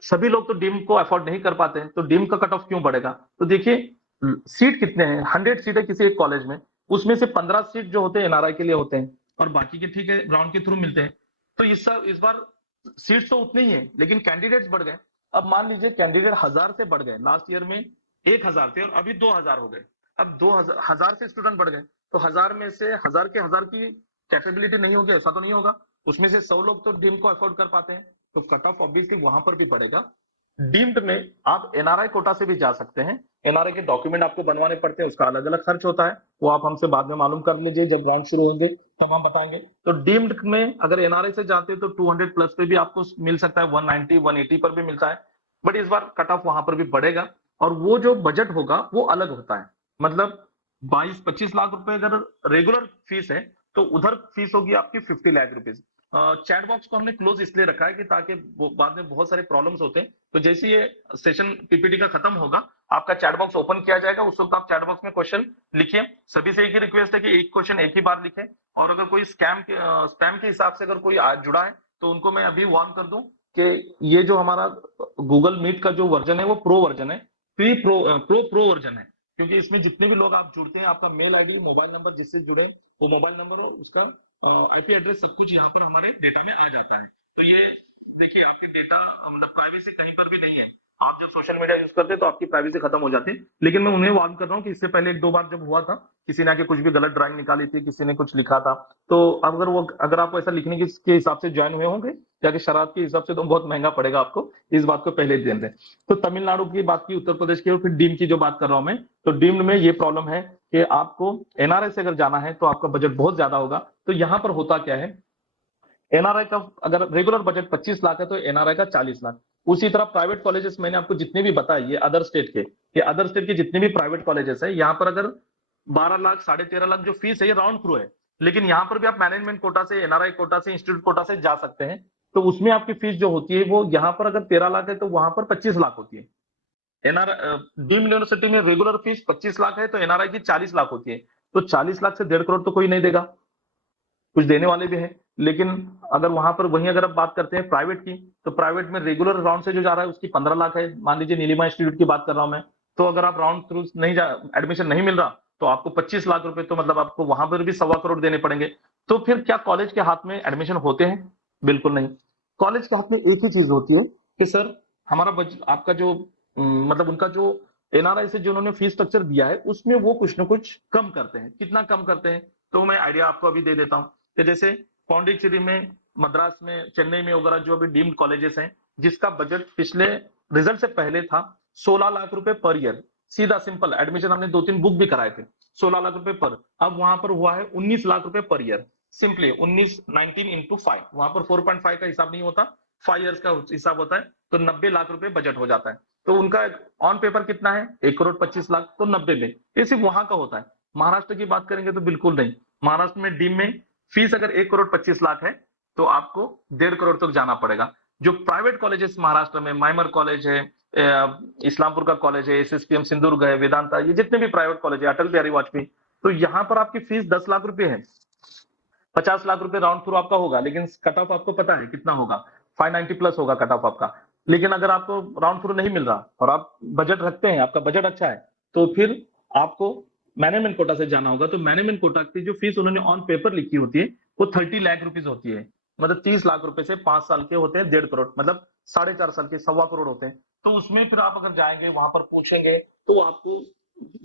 सभी लोग तो डीम को अफोर्ड नहीं कर पाते हैं, तो डीम का कट ऑफ क्यों बढ़ेगा? तो देखिए, सीट कितने हैं, 100 सीट है किसी एक कॉलेज में, उसमें से 15 सीट जो होते हैं एनआरआई के लिए होते हैं, और बाकी के ठीक है ग्राउंड के थ्रू मिलते हैं। तो इस बार सीट्स तो उतने ही है, लेकिन कैंडिडेट्स बढ़ गए। अब मान लीजिए कैंडिडेट 1000 से बढ़ गए, लास्ट ईयर में 1000 थे और अभी 2000 हो गए। अब 2000 से स्टूडेंट बढ़ गए, तो 1000 में से 1000 की कैपेबिलिटी नहीं होगी, ऐसा तो नहीं होगा। उसमें से 100 लोग तो डीम को अफोर्ड कर पाते हैं, तो कट ऑफ ऑब्वियसली वहां पर भी पड़ेगा। डीम्ड में आप एनआरआई कोटा से भी जा सकते हैं, एनआरआई के डॉक्यूमेंट आपको बनवाने पड़ते हैं, उसका अलग अलग खर्च होता है, वो आप हमसे बाद में मालूम कर लीजिए, जब ग्राउंड शुरू होंगे तब हम बताएंगे। तो डीम्ड में अगर एनआरआई से जाते हैं तो 200 प्लस पे भी आपको मिल सकता है, 190 180 पर भी मिलता है, बट इस बार कट ऑफ वहां पर भी बढ़ेगा, और वो जो बजट होगा वो अलग होता है। मतलब 22-25 लाख रुपए अगर रेगुलर फीस है, तो उधर फीस होगी आपकी 50 लाख रुपीज। चैट बॉक्स को हमने क्लोज इसलिए रखा है कि ताकि बाद में बहुत सारे प्रॉब्लम्स होते हैं, तो जैसे ये सेशन पीपीटी का खत्म होगा, आपका चैट बॉक्स ओपन किया जाएगा, उस वक्त आप चैट बॉक्स में क्वेश्चन लिखिए। सभी से एक ही रिक्वेस्ट है कि एक क्वेश्चन एक ही बार लिखें, और अगर कोई स्पैम के हिसाब से अगर कोई आज जुड़ा है, तो उनको मैं अभी वार्न कर दूं कि ये जो हमारा गूगल मीट का जो वर्जन है वो प्रो वर्जन है, प्रो वर्जन है, क्योंकि इसमें जितने भी लोग आप जुड़ते हैं, आपका मेल आईडी, मोबाइल नंबर जिससे जुड़े, वो मोबाइल नंबर और उसका आईपी एड्रेस सब कुछ यहाँ पर हमारे डेटा में आ जाता है। तो ये देखिए, आपके डेटा मतलब प्राइवेसी कहीं पर भी नहीं है। आप जब सोशल मीडिया यूज करते हैं तो आपकी प्राइवेसी खत्म हो जाती है, लेकिन मैं उन्हें वार्न कर रहा हूँ कि इससे पहले एक दो बार जब हुआ था, किसी ने आके कुछ भी गलत ड्राइंग निकाली थी, किसी ने कुछ लिखा था, तो अगर आप ऐसा लिखने के हिसाब से ज्वाइन हुए होंगे या कि शराब के हिसाब से, तो बहुत महंगा पड़ेगा आपको, इस बात को पहले ध्यान दें। तो तमिलनाडु की बात की, उत्तर प्रदेश की, और फिर डीम की जो बात कर रहा हूं मैं, तो डीम्ड में ये प्रॉब्लम है कि आपको एनआरआई से अगर जाना है तो आपका बजट बहुत ज्यादा होगा। तो यहां पर होता क्या है, एनआरआई का अगर रेगुलर बजट 25 लाख है तो एनआरआई का 40 लाख। उसी तरह प्राइवेट कॉलेजेस मैंने आपको जितने भी बताए, ये अदर स्टेट के, ये अदर स्टेट के जितने भी प्राइवेट कॉलेजेस है, यहाँ पर अगर 12 लाख 13.5 लाख जो फीस है, ये राउंड थ्रू है, लेकिन यहाँ पर भी आप मैनेजमेंट कोटा से, एनआरआई कोटा से, इंस्टीट्यूट कोटा से जा सकते हैं। तो उसमें आपकी फीस जो होती है वो यहाँ पर अगर 13 लाख है तो वहां पर 25 लाख होती है। एनआर डीम्ड यूनिवर्सिटी में रेगुलर फीस 25 लाख है, तो एनआरआई की 40 लाख होती है। तो 40 लाख से 1.5 करोड़ तो कोई नहीं देगा, कुछ देने वाले भी हैं, लेकिन अगर वहां पर वहीं अगर आप बात करते हैं प्राइवेट की, तो प्राइवेट में रेगुलर राउंड से जो जा रहा है उसकी 15 लाख है। मान लीजिए नीलिमा इंस्टीट्यूट की बात कर रहा हूं मैं, तो अगर आप राउंड थ्रू नहीं जा, एडमिशन नहीं मिल रहा, तो आपको 25 लाख रुपए, तो मतलब आपको वहां पर भी 1.25 करोड़ देने पड़ेंगे। तो फिर क्या कॉलेज के हाथ में एडमिशन होते हैं? बिल्कुल नहीं। कॉलेज के हाथ में एक ही चीज होती है कि सर हमारा बजट, आपका जो मतलब उनका जो एनआरआई से जो उन्होंने फीस स्ट्रक्चर दिया है, उसमें वो कुछ ना कुछ कम करते हैं। कितना कम करते हैं, तो मैं आइडिया आपको अभी दे देता हूँ। कि जैसे पौंडीचेरी में, मद्रास में, चेन्नई में वगैरह जो अभी डीम्ड कॉलेजेस हैं, जिसका बजट पिछले रिजल्ट से पहले था 16 लाख रुपए पर ईयर, सीधा सिंपल एडमिशन, हमने 2-3 बुक भी कराए थे, 16 लाख रुपए पर, अब वहां पर हुआ है 19 लाख रुपए पर ईयर। सिंपली 19 इंटू 5, वहां पर 4.5 का हिसाब नहीं होता, 5 ईयर्स का हिसाब होता है, तो 90 लाख रुपए बजट हो जाता है। तो उनका ऑन पेपर कितना है, 1 करोड़ 25 लाख, तो 90 में, ये सिर्फ वहां का होता है। महाराष्ट्र की बात करेंगे तो बिल्कुल नहीं। महाराष्ट्र में डीम में फीस अगर 1 करोड़ 25 लाख है, तो आपको 1.5 करोड़ तक जाना पड़ेगा। जो प्राइवेट कॉलेजेस महाराष्ट्र में, माइमर कॉलेज है, इस्लामपुर का कॉलेज है, एसएसपीएम सिंधुदुर्ग है, वेदांता, ये जितने भी प्राइवेट कॉलेज है, अटल बिहारी वाजपेयी, तो यहाँ पर आपकी फीस 10 लाख रुपए है। 50 लाख रुपए राउंड थ्रू आपका होगा, लेकिन कट ऑफ आपको पता है कितना होगा, 590 प्लस होगा कट ऑफ आपका। लेकिन अगर आपको राउंड थ्रू नहीं मिल रहा और आप बजट रखते हैं, आपका बजट अच्छा है, तो फिर आपको मैनेजमेंट कोटा से जाना होगा। तो मैनेजमेंट कोटा की जो फीस उन्होंने ऑन पेपर लिखी होती है वो 30 लाख रुपीज होती है। मतलब 30 लाख रुपए से 5 साल के होते हैं 1.5 करोड़, मतलब 4.5 साल के 1.25 करोड़ होते हैं। तो उसमें फिर आप अगर जाएंगे वहां पर पूछेंगे तो आपको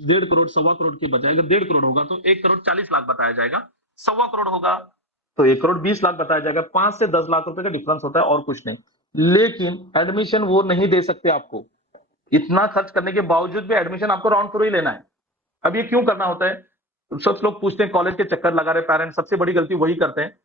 1.5 करोड़ 1.25 करोड़ की बजाय अगर 1.5 करोड़ होगा तो 1 करोड़ 40 लाख बताया जाएगा, 1.25 करोड़ होगा तो 1 करोड़ 20 लाख बताया जाएगा। 5 से 10 लाख रुपए का डिफरेंस होता है और कुछ नहीं। लेकिन एडमिशन वो नहीं दे सकते आपको, इतना खर्च करने के बावजूद भी एडमिशन आपको राउंड थ्रू ही लेना है। अब ये क्यों करना होता है? सब लोग पूछते हैं, कॉलेज के चक्कर लगा रहे पेरेंट्स, सबसे बड़ी गलती वही करते हैं।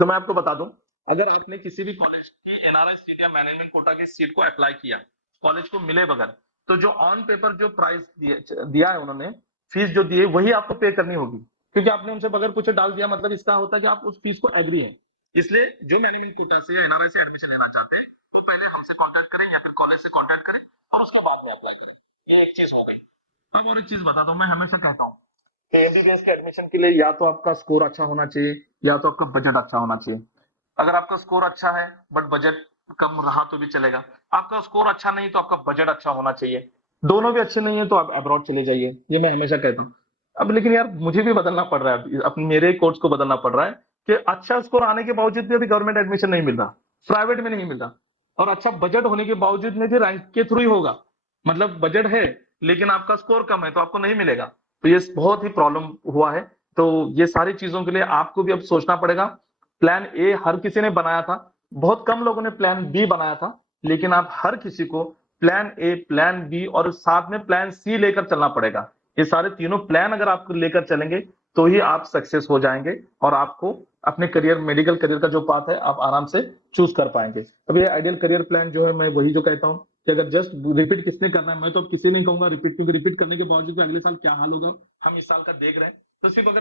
तो मैं आपको बता दूं, अगर आपने किसी भी कॉलेज की एनआरआई सीट या मैनेजमेंट कोटा की सीट को अप्लाई किया, कॉलेज को मिले बगैर, तो जो ऑन पेपर जो प्राइस दिया है उन्होंने, फीस जो दी है वही आपको पे करनी होगी, क्योंकि आपने उनसे बगैर पूछे डाल दिया, मतलब इसका होता है कि आप उस फीस को एग्री है। इसलिए जो मैनेजमेंट कोटा से या एनआरआई से एडमिशन लेना चाहते हैं वो पहले हमसे कॉन्टैक्ट करें या फिर कॉलेज से कॉन्टैक्ट करें और उसके बाद में अप्लाई करें। ये एक चीज हो गई। अब और एक चीज बता दो, मैं हमेशा कहता हूँ कि एमबीबीएस के एडमिशन के लिए या तो आपका स्कोर अच्छा होना चाहिए या तो आपका बजट अच्छा होना चाहिए। अगर आपका स्कोर अच्छा है बट बजट कम रहा तो भी चलेगा, आपका स्कोर अच्छा नहीं तो आपका बजट अच्छा होना चाहिए। दोनों भी अच्छे नहीं है तो आप अब्रॉड चले जाइए, ये मैं हमेशा कहता हूँ। अब लेकिन यार मुझे भी बदलना पड़ रहा है, अपने मेरे कोर्स को बदलना पड़ रहा है कि अच्छा स्कोर आने के बावजूद भी अभी गवर्नमेंट एडमिशन नहीं मिल रहा, प्राइवेट में नहीं मिल रहा, और अच्छा बजट होने के बावजूद में भी रैंक के थ्रू ही होगा। मतलब बजट है लेकिन आपका स्कोर कम है तो आपको नहीं मिलेगा। तो ये बहुत ही प्रॉब्लम हुआ है। तो ये सारी चीजों के लिए आपको भी अब सोचना पड़ेगा। प्लान ए हर किसी ने बनाया था, बहुत कम लोगों ने प्लान बी बनाया था, लेकिन आप हर किसी को प्लान ए, प्लान बी और साथ में प्लान सी लेकर चलना पड़ेगा। ये सारे तीनों प्लान अगर आप लेकर चलेंगे तो ही आप सक्सेस हो जाएंगे और आपको अपने करियर, मेडिकल करियर का जो पाथ है आप आराम से चूज कर पाएंगे। अब ये आइडियल करियर प्लान जो है, मैं वही जो कहता हूँ कि अगर जस्ट रिपीट किसने करना है, मैं तो अब किसी नहीं कहूंगा रिपीट, क्योंकि रिपीट करने के बावजूद अगले साल क्या हाल होगा हम इस साल का देख रहे हैं। तो सिर्फ अगर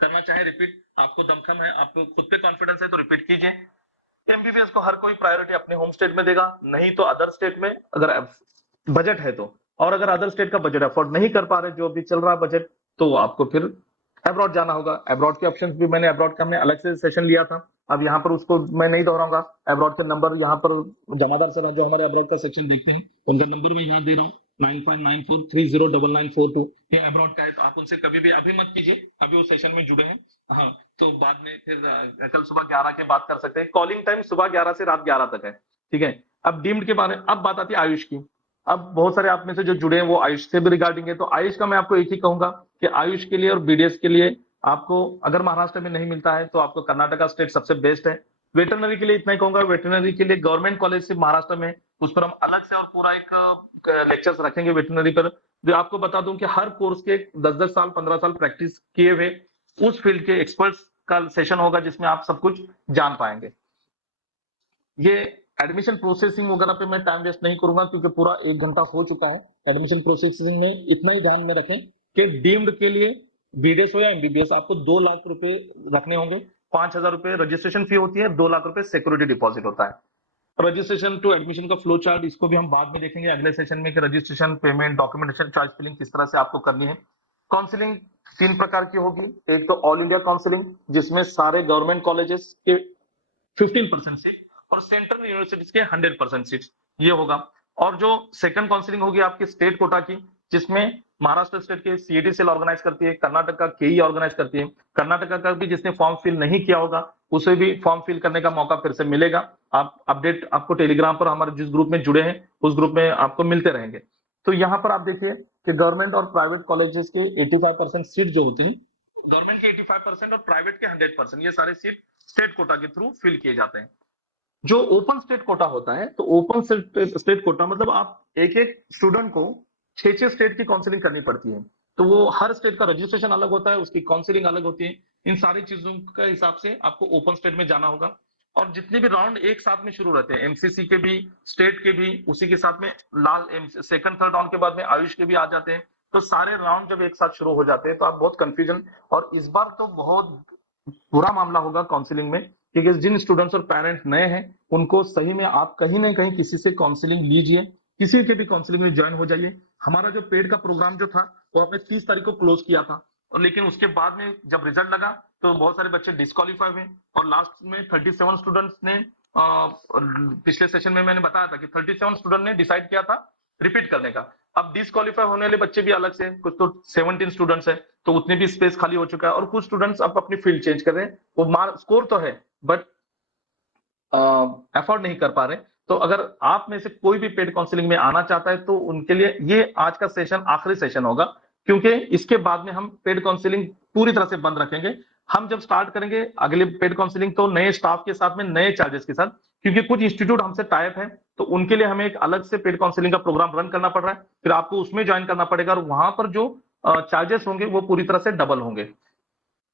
करना चाहे रिपीट, आपको दमखम है, आपको खुद पे कॉन्फिडेंस है तो रिपीट कीजिए। एमबीबीएस को हर कोई प्रायोरिटी अपने होम स्टेट में देगा, नहीं तो अदर स्टेट में अगर बजट है तो। और अगर अदर स्टेट का बजट अफोर्ड नहीं कर पा रहे जो भी चल रहा बजट, तो आपको फिर अब्रॉड जाना होगा। अब्रॉड के ऑप्शंस भी मैंने अब्रॉड का हमने अलग से सेशन लिया था, अब यहाँ पर उसको मैं नहीं दोहराऊंगा। अब्रॉड के नंबर यहाँ पर जमादार सर जो हमारे अब्रॉड का सेक्शन देखते हैं उनका नंबर मैं यहाँ दे रहा हूँ, 9594309942। ये अब्रॉड का है तो आप उनसे कभी भी अभी मत कीजिए, अभी वो सेशन में जुड़े हैं। हाँ, तो बाद में फिर कल सुबह 11 के बाद कर सकते हैं। कॉलिंग टाइम सुबह 11 से रात 11 तक है, ठीक है। अब डीम्ड के बारे में अब बात आती है आयुष की। अब बहुत सारे आप में से जो जुड़े हैं वो आयुष से भी रिगार्डिंग है, तो आयुष का मैं आपको एक ही कहूंगा कि आयुष के लिए और बीडीएस के लिए आपको अगर महाराष्ट्र में नहीं मिलता है तो आपको कर्नाटका स्टेट सबसे बेस्ट है। वेटरनरी के लिए इतना ही कहूंगा, वेटरनरी के लिए गवर्नमेंट कॉलेज से महाराष्ट्र में, उस पर हम अलग से और पूरा एक लेक्चर्स रखेंगे वेटरनरी पर, जो आपको बता दूं कि हर कोर्स के 10-10 साल 15 साल प्रैक्टिस किए हुए उस फील्ड के एक्सपर्ट्स का सेशन होगा जिसमें आप सब कुछ जान पाएंगे। ये एडमिशन प्रोसेसिंग वगैरह पे मैं टाइम वेस्ट नहीं करूंगा क्योंकि पूरा 1 घंटा हो चुका है। एडमिशन प्रोसेसिंग में इतना ही ध्यान में रखें कि डीम्ड के लिए बीडीएस हो या एमबीबीएस आपको 2 लाख रुपए रखने होंगे। 5,000 रुपए रजिस्ट्रेशन फी होती है, 2 लाख रुपए सिक्योरिटी डिपॉजिट होता है। रजिस्ट्रेशन टू एडमिशन का फ्लो चार्ट इसको भी हम बाद में देखेंगे अगले सेशन में कि registration, payment, documentation, choice filling किस तरह से आपको करनी है। काउंसलिंग 3 प्रकार की होगी, एक तो ऑल इंडिया काउंसलिंग जिसमें सारे गवर्नमेंट कॉलेजेस के 15% सीट और सेंट्रल यूनिवर्सिटीज के 100% सीट ये होगा। और जो सेकंड काउंसलिंग होगी आपकी स्टेट कोटा की, जिसमें महाराष्ट्र स्टेट के सीईटी सेल ऑर्गेनाइज करती है, कर्नाटक का केई ऑर्गेनाइज करती है। कर्नाटक का भी जिसने फॉर्म फिल नहीं किया होगा उसे भी फॉर्म फिल करने का मौका फिर से मिलेगा। आप अपडेट आपको टेलीग्राम पर हमारे जिस ग्रुप में जुड़े हैं उस ग्रुप में आपको मिलते रहेंगे। तो यहाँ पर आप देखिए कि गवर्नमेंट और प्राइवेट कॉलेजेस के 85% सीट जो होती है, गवर्नमेंट के 85% और प्राइवेट के 100%, ये सारे सीट स्टेट कोटा के थ्रू फिल किए जाते हैं। जो ओपन स्टेट कोटा होता है, तो ओपन स्टेट कोटा मतलब आप एक एक स्टूडेंट को 6-6 स्टेट की काउंसलिंग करनी पड़ती है। तो वो हर स्टेट का रजिस्ट्रेशन अलग होता है, उसकी काउंसलिंग अलग होती है। इन सारी चीजों के हिसाब से आपको ओपन स्टेट में जाना होगा। और जितने भी राउंड एक साथ में शुरू रहते हैं, एमसीसी के भी, स्टेट के भी, उसी के साथ में सेकंड थर्ड राउंड के बाद में आयुष के भी आ जाते हैं। तो सारे राउंड जब एक साथ शुरू हो जाते हैं तो आप बहुत कंफ्यूजन, और इस बार तो बहुत बुरा मामला होगा काउंसलिंग में क्योंकि जिन स्टूडेंट्स और पेरेंट्स नए हैं उनको सही में आप कहीं ना कहीं किसी से काउंसलिंग लीजिए, किसी के भी काउंसलिंग में ज्वाइन हो जाइए। हमारा जो पेड का प्रोग्राम जो था वो हमने 30 तारीख को क्लोज किया था, और लेकिन उसके बाद में जब रिजल्ट लगा तो बहुत सारे बच्चे डिस्क्वालीफाई हुए, और लास्ट में 37 स्टूडेंट्स ने पिछले सेशन में मैंने बताया था कि 37 स्टूडेंट ने डिसाइड किया था रिपीट करने का। अब डिस्क्वालीफाई होने वाले बच्चे भी अलग से, कुछ तो 17 स्टूडेंट्स है, तो उतने भी स्पेस खाली हो चुका है, और कुछ स्टूडेंट्स अब अपनी फील्ड चेंज कर रहे हैं। वो मार्क स्कोर तो है बट अफोर्ड नहीं कर पा रहे। तो अगर आप में से कोई भी पेड काउंसलिंग में आना चाहता है तो उनके लिए ये आज का सेशन आखिरी सेशन होगा, क्योंकि इसके बाद में हम पेड काउंसलिंग पूरी तरह से बंद रखेंगे। हम जब स्टार्ट करेंगे अगले पेड काउंसलिंग तो नए स्टाफ के साथ में नए चार्जेस के साथ, क्योंकि कुछ इंस्टीट्यूट हमसे टाइप है, तो उनके लिए हमें एक अलग से पेड काउंसलिंग का प्रोग्राम रन करना पड़ रहा है, फिर आपको उसमें ज्वाइन करना पड़ेगा, और वहां पर जो चार्जेस होंगे वो पूरी तरह से डबल होंगे।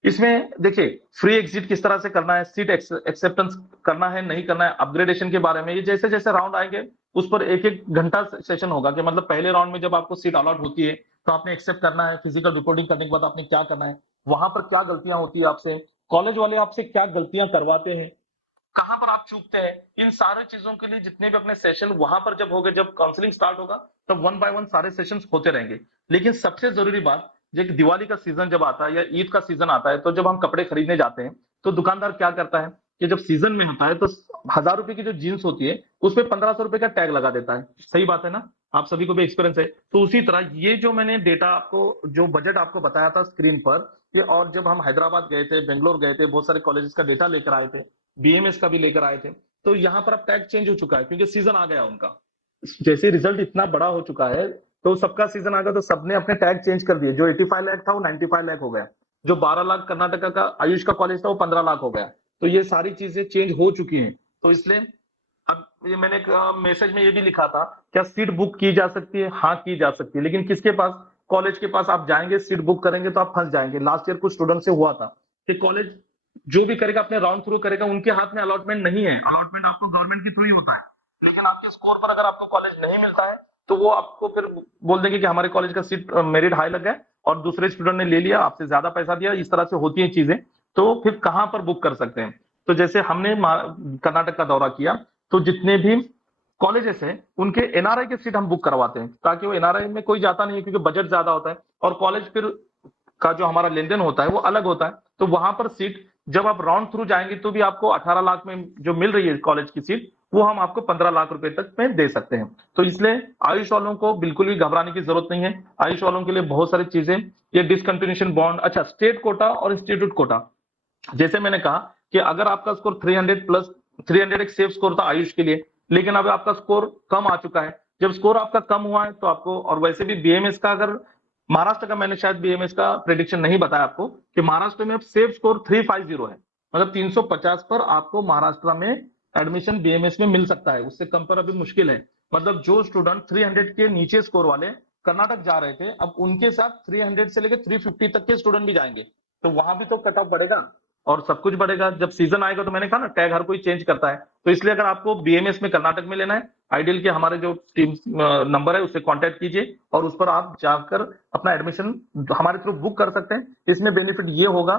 इसमें देखिए फ्री एग्जिट किस तरह से करना है, सीट एक्सेप्टेंस करना है नहीं करना है, अपग्रेडेशन के बारे में ये जैसे जैसे राउंड आएंगे उस पर एक एक घंटा सेशन होगा, कि मतलब पहले राउंड में जब आपको सीट अलॉट होती है तो आपने एक्सेप्ट करना है, फिजिकल रिपोर्टिंग करने के बाद आपने क्या करना है, वहां पर क्या गलतियां होती है आपसे, कॉलेज वाले आपसे क्या गलतियां करवाते हैं, कहां पर आप चूकते हैं, इन सारे चीजों के लिए जितने भी अपने सेशन वहां पर जब होंगे, जब काउंसलिंग स्टार्ट होगा तब वन बाय वन सारे सेशंस होते रहेंगे। लेकिन सबसे जरूरी बात, जब दिवाली का सीजन जब आता है या ईद का सीजन आता है, तो जब हम कपड़े खरीदने जाते हैं तो दुकानदार क्या करता है कि जब सीजन में होता है तो 1000 रुपए की जो जीन्स होती है उसमें 1500 रुपए का टैग लगा देता है। सही बात है ना, आप सभी को भी एक्सपीरियंस है। तो उसी तरह ये जो मैंने डेटा आपको, जो बजट आपको बताया था स्क्रीन पर, ये और जब हम हैदराबाद गए थे, बेंगलोर गए थे, बहुत सारे कॉलेजेस का डेटा लेकर आए थे, बीएमएस का भी लेकर आए थे, तो यहाँ पर अब टैग चेंज हो चुका है क्योंकि सीजन आ गया उनका। जैसे रिजल्ट इतना बड़ा हो चुका है तो सबका सीजन आ गया, तो सबने अपने टैग चेंज कर दिए। जो 85 लाख था वो 95 लाख हो गया, जो 12 लाख कर्नाटका का आयुष का कॉलेज था वो 15 लाख हो गया। तो ये सारी चीजें चेंज हो चुकी हैं। तो इसलिए अब ये मैंने एक मैसेज में ये भी लिखा था, क्या सीट बुक की जा सकती है? हाँ की जा सकती है, लेकिन किसके पास? कॉलेज के पास आप जाएंगे सीट बुक करेंगे तो आप फंस जाएंगे। लास्ट ईयर कुछ स्टूडेंट से हुआ था कि कॉलेज जो भी करेगा अपने राउंड थ्रू करेगा, उनके हाथ में अलॉटमेंट नहीं है, अलॉटमेंट आपको गवर्नमेंट के थ्रू ही होता है, लेकिन आपके स्कोर पर अगर आपको कॉलेज नहीं मिलता है तो वो आपको फिर बोल देंगे कि हमारे कॉलेज का सीट मेरिट हाई लग गया और दूसरे स्टूडेंट ने ले लिया, आपसे ज्यादा पैसा दिया, इस तरह से होती है चीजें। तो फिर कहां पर बुक कर सकते हैं? तो जैसे हमने कर्नाटक का दौरा किया तो जितने भी कॉलेजेस हैं उनके एनआरआई के सीट हम बुक करवाते हैं, ताकि वो एनआरआई में कोई जाता नहीं है क्योंकि बजट ज्यादा होता है, और कॉलेज फिर का जो हमारा लेन देन होता है वो अलग होता है। तो वहां पर सीट जब आप राउंड थ्रू जाएंगे तो भी आपको 18 लाख में जो मिल रही है कॉलेज की सीट, वो हम आपको 15 लाख रुपए तक में दे सकते हैं। तो इसलिए आयुष वालों को बिल्कुल भी घबराने की जरूरत नहीं है। आयुष वालों के लिए बहुत सारी चीजें, ये डिसकंटिन्यूएशन बॉन्ड, अच्छा स्टेट कोटा और इंस्टीट्यूट कोटा, जैसे मैंने कहा कि अगर आपका स्कोर 300 प्लस, 300 एक सेफ स्कोर था आयुष के लिए, लेकिन अब आपका स्कोर कम आ चुका है। जब स्कोर आपका कम हुआ है तो आपको, और वैसे भी बीएमएस का, अगर महाराष्ट्र का मैंने शायद बीएमएस का प्रेडिक्शन नहीं बताया आपको कि महाराष्ट्र में अब सेफ स्कोर 350 है, मतलब 350 पर आपको महाराष्ट्र में एडमिशन बीएमएस में मिल सकता है, उससे कम पर अभी मुश्किल है। मतलब जो स्टूडेंट 300 के नीचे स्कोर वाले कर्नाटक जा रहे थे, अब उनके साथ 300 से लेकर 350 तक के स्टूडेंट भी जाएंगे, तो वहां भी तो कट ऑफ बढ़ेगा और सब कुछ बढ़ेगा। जब सीजन आएगा तो मैंने कहा ना टैग हर कोई चेंज करता है, तो इसलिए अगर आपको बीएमएस में कर्नाटक में लेना है, आइडियल के हमारे जो टीम नंबर है उससे कांटेक्ट कीजिए और उस पर आप जाकर अपना एडमिशन हमारे थ्रू बुक कर सकते हैं। इसमें बेनिफिट ये होगा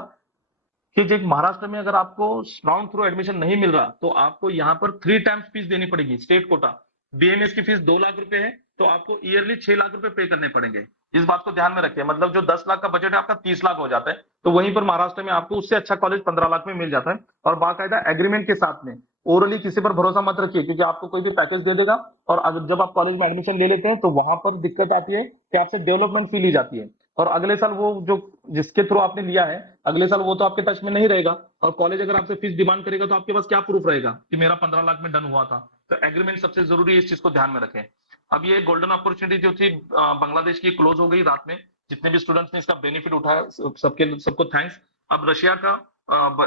कि जो महाराष्ट्र में अगर आपको राउंड थ्रू एडमिशन नहीं मिल रहा तो आपको यहाँ पर 3 टाइम्स फीस देनी पड़ेगी। स्टेट कोटा बीएमएस की फीस 2 लाख रुपए है, तो आपको ईयरली 6 लाख रुपए पे करने पड़ेंगे। इस बात को ध्यान में रखिए, मतलब जो 10 लाख का बजट है आपका 30 लाख हो जाता है, तो वहीं पर महाराष्ट्र में आपको उससे अच्छा कॉलेज 15 लाख में मिल जाता है, और बाकायदा एग्रीमेंट के साथ में। ओरली किसी पर भरोसा मत रखिए, क्योंकि आपको कोई भी पैकेज दे देगा और अगर जब आप कॉलेज में एडमिशन ले लेते हैं तो वहां पर दिक्कत आती है कि आपसे डेवलपमेंट फी ली जाती है, और अगले साल वो जो जिसके थ्रू आपने लिया है अगले साल वो तो आपके टच में नहीं रहेगा, और कॉलेज अगर आपसे फीस डिमांड करेगा तो आपके पास क्या प्रूफ रहेगा कि मेरा 15 लाख में डन हुआ था। तो एग्रीमेंट सबसे जरूरी है, इस चीज को ध्यान में रखें। अब ये गोल्डन अपॉर्चुनिटी जो थी बांग्लादेश की क्लोज हो गई रात में, जितने भी स्टूडेंट्स ने इसका बेनिफिट उठाया सबके सबको थैंक्स। अब रशिया का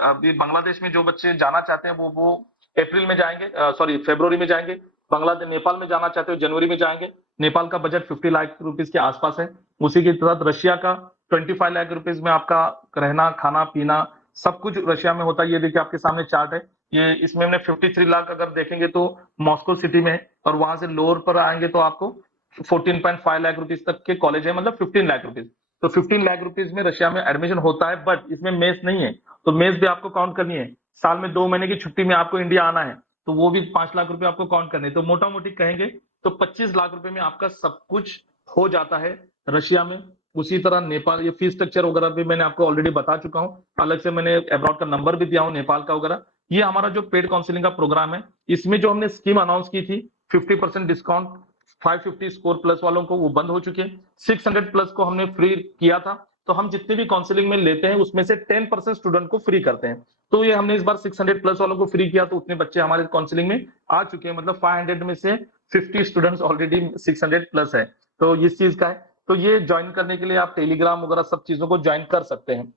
अभी बांग्लादेश में जो बच्चे जाना चाहते हैं वो अप्रैल में जाएंगे, सॉरी फरवरी में जाएंगे। बांग्लादेश नेपाल में जाना चाहते हो जनवरी में जाएंगे। नेपाल का बजट 50 लाख रुपीस के आसपास है। उसी के साथ रशिया का 25 लाख रुपीस में आपका रहना खाना पीना सब कुछ रशिया में होता है। ये देखिए आपके सामने चार्ट है, ये इसमें हमने 53 लाख अगर देखेंगे तो मॉस्को सिटी में, और वहां से लोअर पर आएंगे तो आपको 14.5 लाख रुपीस तक के कॉलेज है, मतलब 15 लाख रुपीस। तो 15 लाख रुपीस में रशिया में एडमिशन होता है, बट इसमें मेस नहीं है, तो मेस भी आपको काउंट करनी है। साल में 2 महीने की छुट्टी में आपको इंडिया आना है, तो वो भी 5 लाख रुपए आपको काउंट करने, तो मोटा मोटी कहेंगे तो 25 लाख रुपए में आपका सब कुछ हो जाता है रशिया में। उसी तरह नेपाल, ये फीस स्ट्रक्चर वगैरह भी मैंने आपको ऑलरेडी बता चुका हूँ, अलग से मैंने अब्रॉड का नंबर भी दिया हूँ, नेपाल का वगैरह। ये हमारा जो पेड काउंसलिंग का प्रोग्राम है, इसमें जो हमने स्कीम अनाउंस की थी 50% डिस्काउंट 550 स्कोर प्लस वालों को, वो बंद हो चुके हैं। 600 प्लस को हमने फ्री किया था, तो हम जितने भी काउंसलिंग में लेते हैं उसमें से 10% स्टूडेंट को फ्री करते हैं। तो ये हमने इस बार 600 प्लस वालों को फ्री किया, तो उतने बच्चे हमारे काउंसलिंग में आ चुके हैं, मतलब 500 में से 50 स्टूडेंट्स ऑलरेडी 600 प्लस है, तो इस चीज का है। तो ये ज्वाइन करने के लिए आप टेलीग्राम वगैरह सब चीजों को ज्वाइन कर सकते हैं।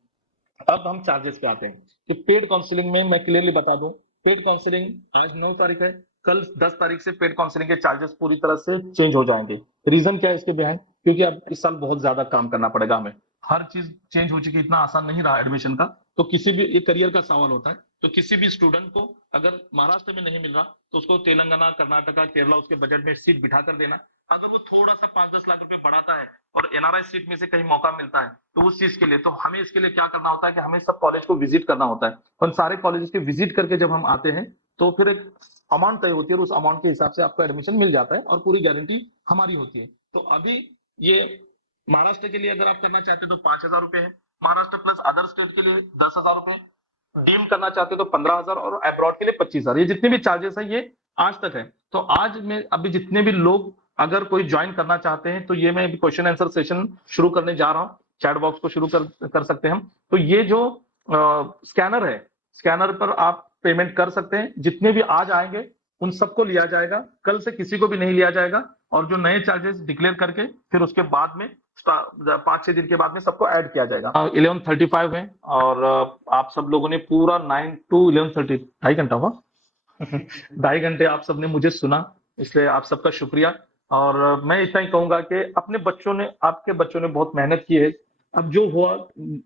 अब हम चार्जेस पे आते हैं कि पेड काउंसलिंग में मैं क्लियरली बता दूं, पेड काउंसलिंग आज 9 तारीख है, कल 10 तारीख से पेड काउंसलिंग के चार्जेस पूरी तरह से चेंज हो जाएंगे। रीजन क्या है इसके बिहाइंड? क्योंकि अब इस साल बहुत ज्यादा काम करना पड़ेगा हमें, हर चीज चेंज हो चुकी है, इतना आसान नहीं रहा एडमिशन का। तो किसी भी एक करियर का सवाल होता है, तो किसी भी स्टूडेंट को अगर महाराष्ट्र में नहीं मिल रहा तो उसको तेलंगाना, कर्नाटका, केरला उसके बजट में सीट बिठा कर देना। अगर वो थोड़ा सा 5-10 लाख रुपए बढ़ाता है और एनआरआई सीट में से कहीं मौका मिलता है, तो उस चीज के लिए तो हमें इसके लिए क्या करना होता है कि हमें सब कॉलेज को विजिट करना होता है। उन सारे कॉलेज के विजिट करके जब हम आते हैं तो फिर एक अमाउंट तय होती है और उस अमाउंट के हिसाब से आपको एडमिशन मिल जाता है और पूरी गारंटी हमारी होती है। तो अभी ये महाराष्ट्र के लिए अगर आप करना चाहते हैं तो 5,000 रुपए है, महाराष्ट्र प्लस अदर स्टेट के लिए 10,000 रुपए, डीम करना चाहते हो तो 15,000 और अब्रॉड के लिए 25,000। ये जितने भी चार्जेस है ये आज तक है। तो आज में अभी जितने भी लोग अगर कोई ज्वाइन करना चाहते हैं तो ये मैं क्वेश्चन आंसर सेशन शुरू करने जा रहा हूँ, चैट बॉक्स को शुरू कर सकते हैं हम। तो ये जो स्कैनर है, स्कैनर पर आप पेमेंट कर सकते हैं, जितने भी आज आएंगे उन सबको लिया जाएगा, कल से किसी को भी नहीं लिया जाएगा। और जो नए चार्जेस डिक्लेयर करके फिर उसके बाद में 5-6 दिन के बाद में सबको ऐड किया जाएगा। 11:35 है और आप सब लोगों ने पूरा 9 to 11:30 2.5 घंटा हुआ 2.5 घंटे आप सबने मुझे सुना, इसलिए आप सबका शुक्रिया। और मैं इतना ही कहूंगा कि अपने बच्चों ने, आपके बच्चों ने बहुत मेहनत की है। अब जो हुआ,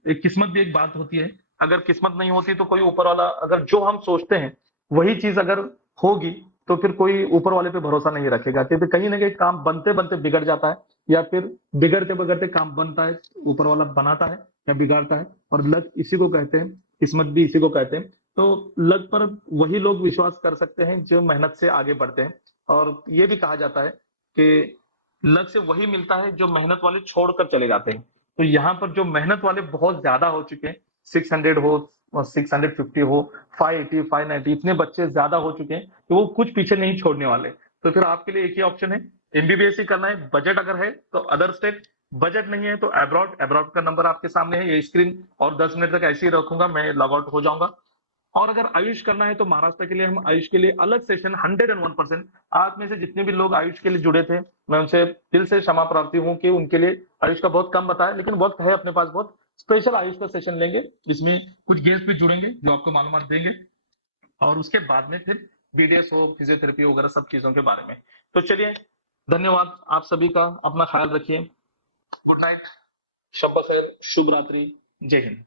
एक किस्मत भी एक बात होती है, अगर किस्मत नहीं होती तो कोई ऊपर वाला, अगर जो हम सोचते हैं वही चीज अगर होगी तो फिर कोई ऊपर वाले पे भरोसा नहीं रखेगा, क्योंकि कहीं ना कहीं काम बनते बनते बिगड़ जाता है, या फिर बिगड़ते बिगड़ते काम बनता है, ऊपर वाला बनाता है या बिगाड़ता है। और लक इसी को कहते हैं, किस्मत भी इसी को कहते हैं। तो लक पर वही लोग विश्वास कर सकते हैं जो मेहनत से आगे बढ़ते हैं। और ये भी कहा जाता है कि लक से वही मिलता है जो मेहनत वाले छोड़कर चले जाते हैं। तो यहाँ पर जो मेहनत वाले बहुत ज्यादा हो चुके हैं, 600 हो, 650 हो, 580, 590, इतने बच्चे ज्यादा हो चुके हैं कि वो कुछ पीछे नहीं छोड़ने वाले। तो फिर आपके लिए एक ही ऑप्शन है, एमबीबीएस ही करना है। बजट अगर है तो अदर स्टेट, बजट नहीं है तो अब्रॉड। अब्रॉड का नंबर आपके सामने है, ये स्क्रीन और 10 मिनट तक ऐसे ही रखूंगा, मैं लॉग आउट हो जाऊंगा। और अगर आयुष करना है तो महाराष्ट्र के लिए हम आयुष के लिए अलग सेशन 101%, आप में से जितने भी लोग आयुष के लिए जुड़े थे मैं उनसे दिल से क्षमा प्रार्थी हूँ कि उनके लिए आयुष का बहुत कम बताया, लेकिन वक्त है अपने पास बहुत, स्पेशल आयुष का सेशन लेंगे, जिसमें कुछ गेस्ट भी जुड़ेंगे जो आपको मालूमात देंगे। और उसके बाद में फिर बीडीएस हो, फिजियोथेरेपी वगैरह सब चीजों के बारे में। तो चलिए, धन्यवाद आप सभी का, अपना ख्याल रखिए, गुड नाइट, शब बखैर, शुभ रात्रि, जय हिंद।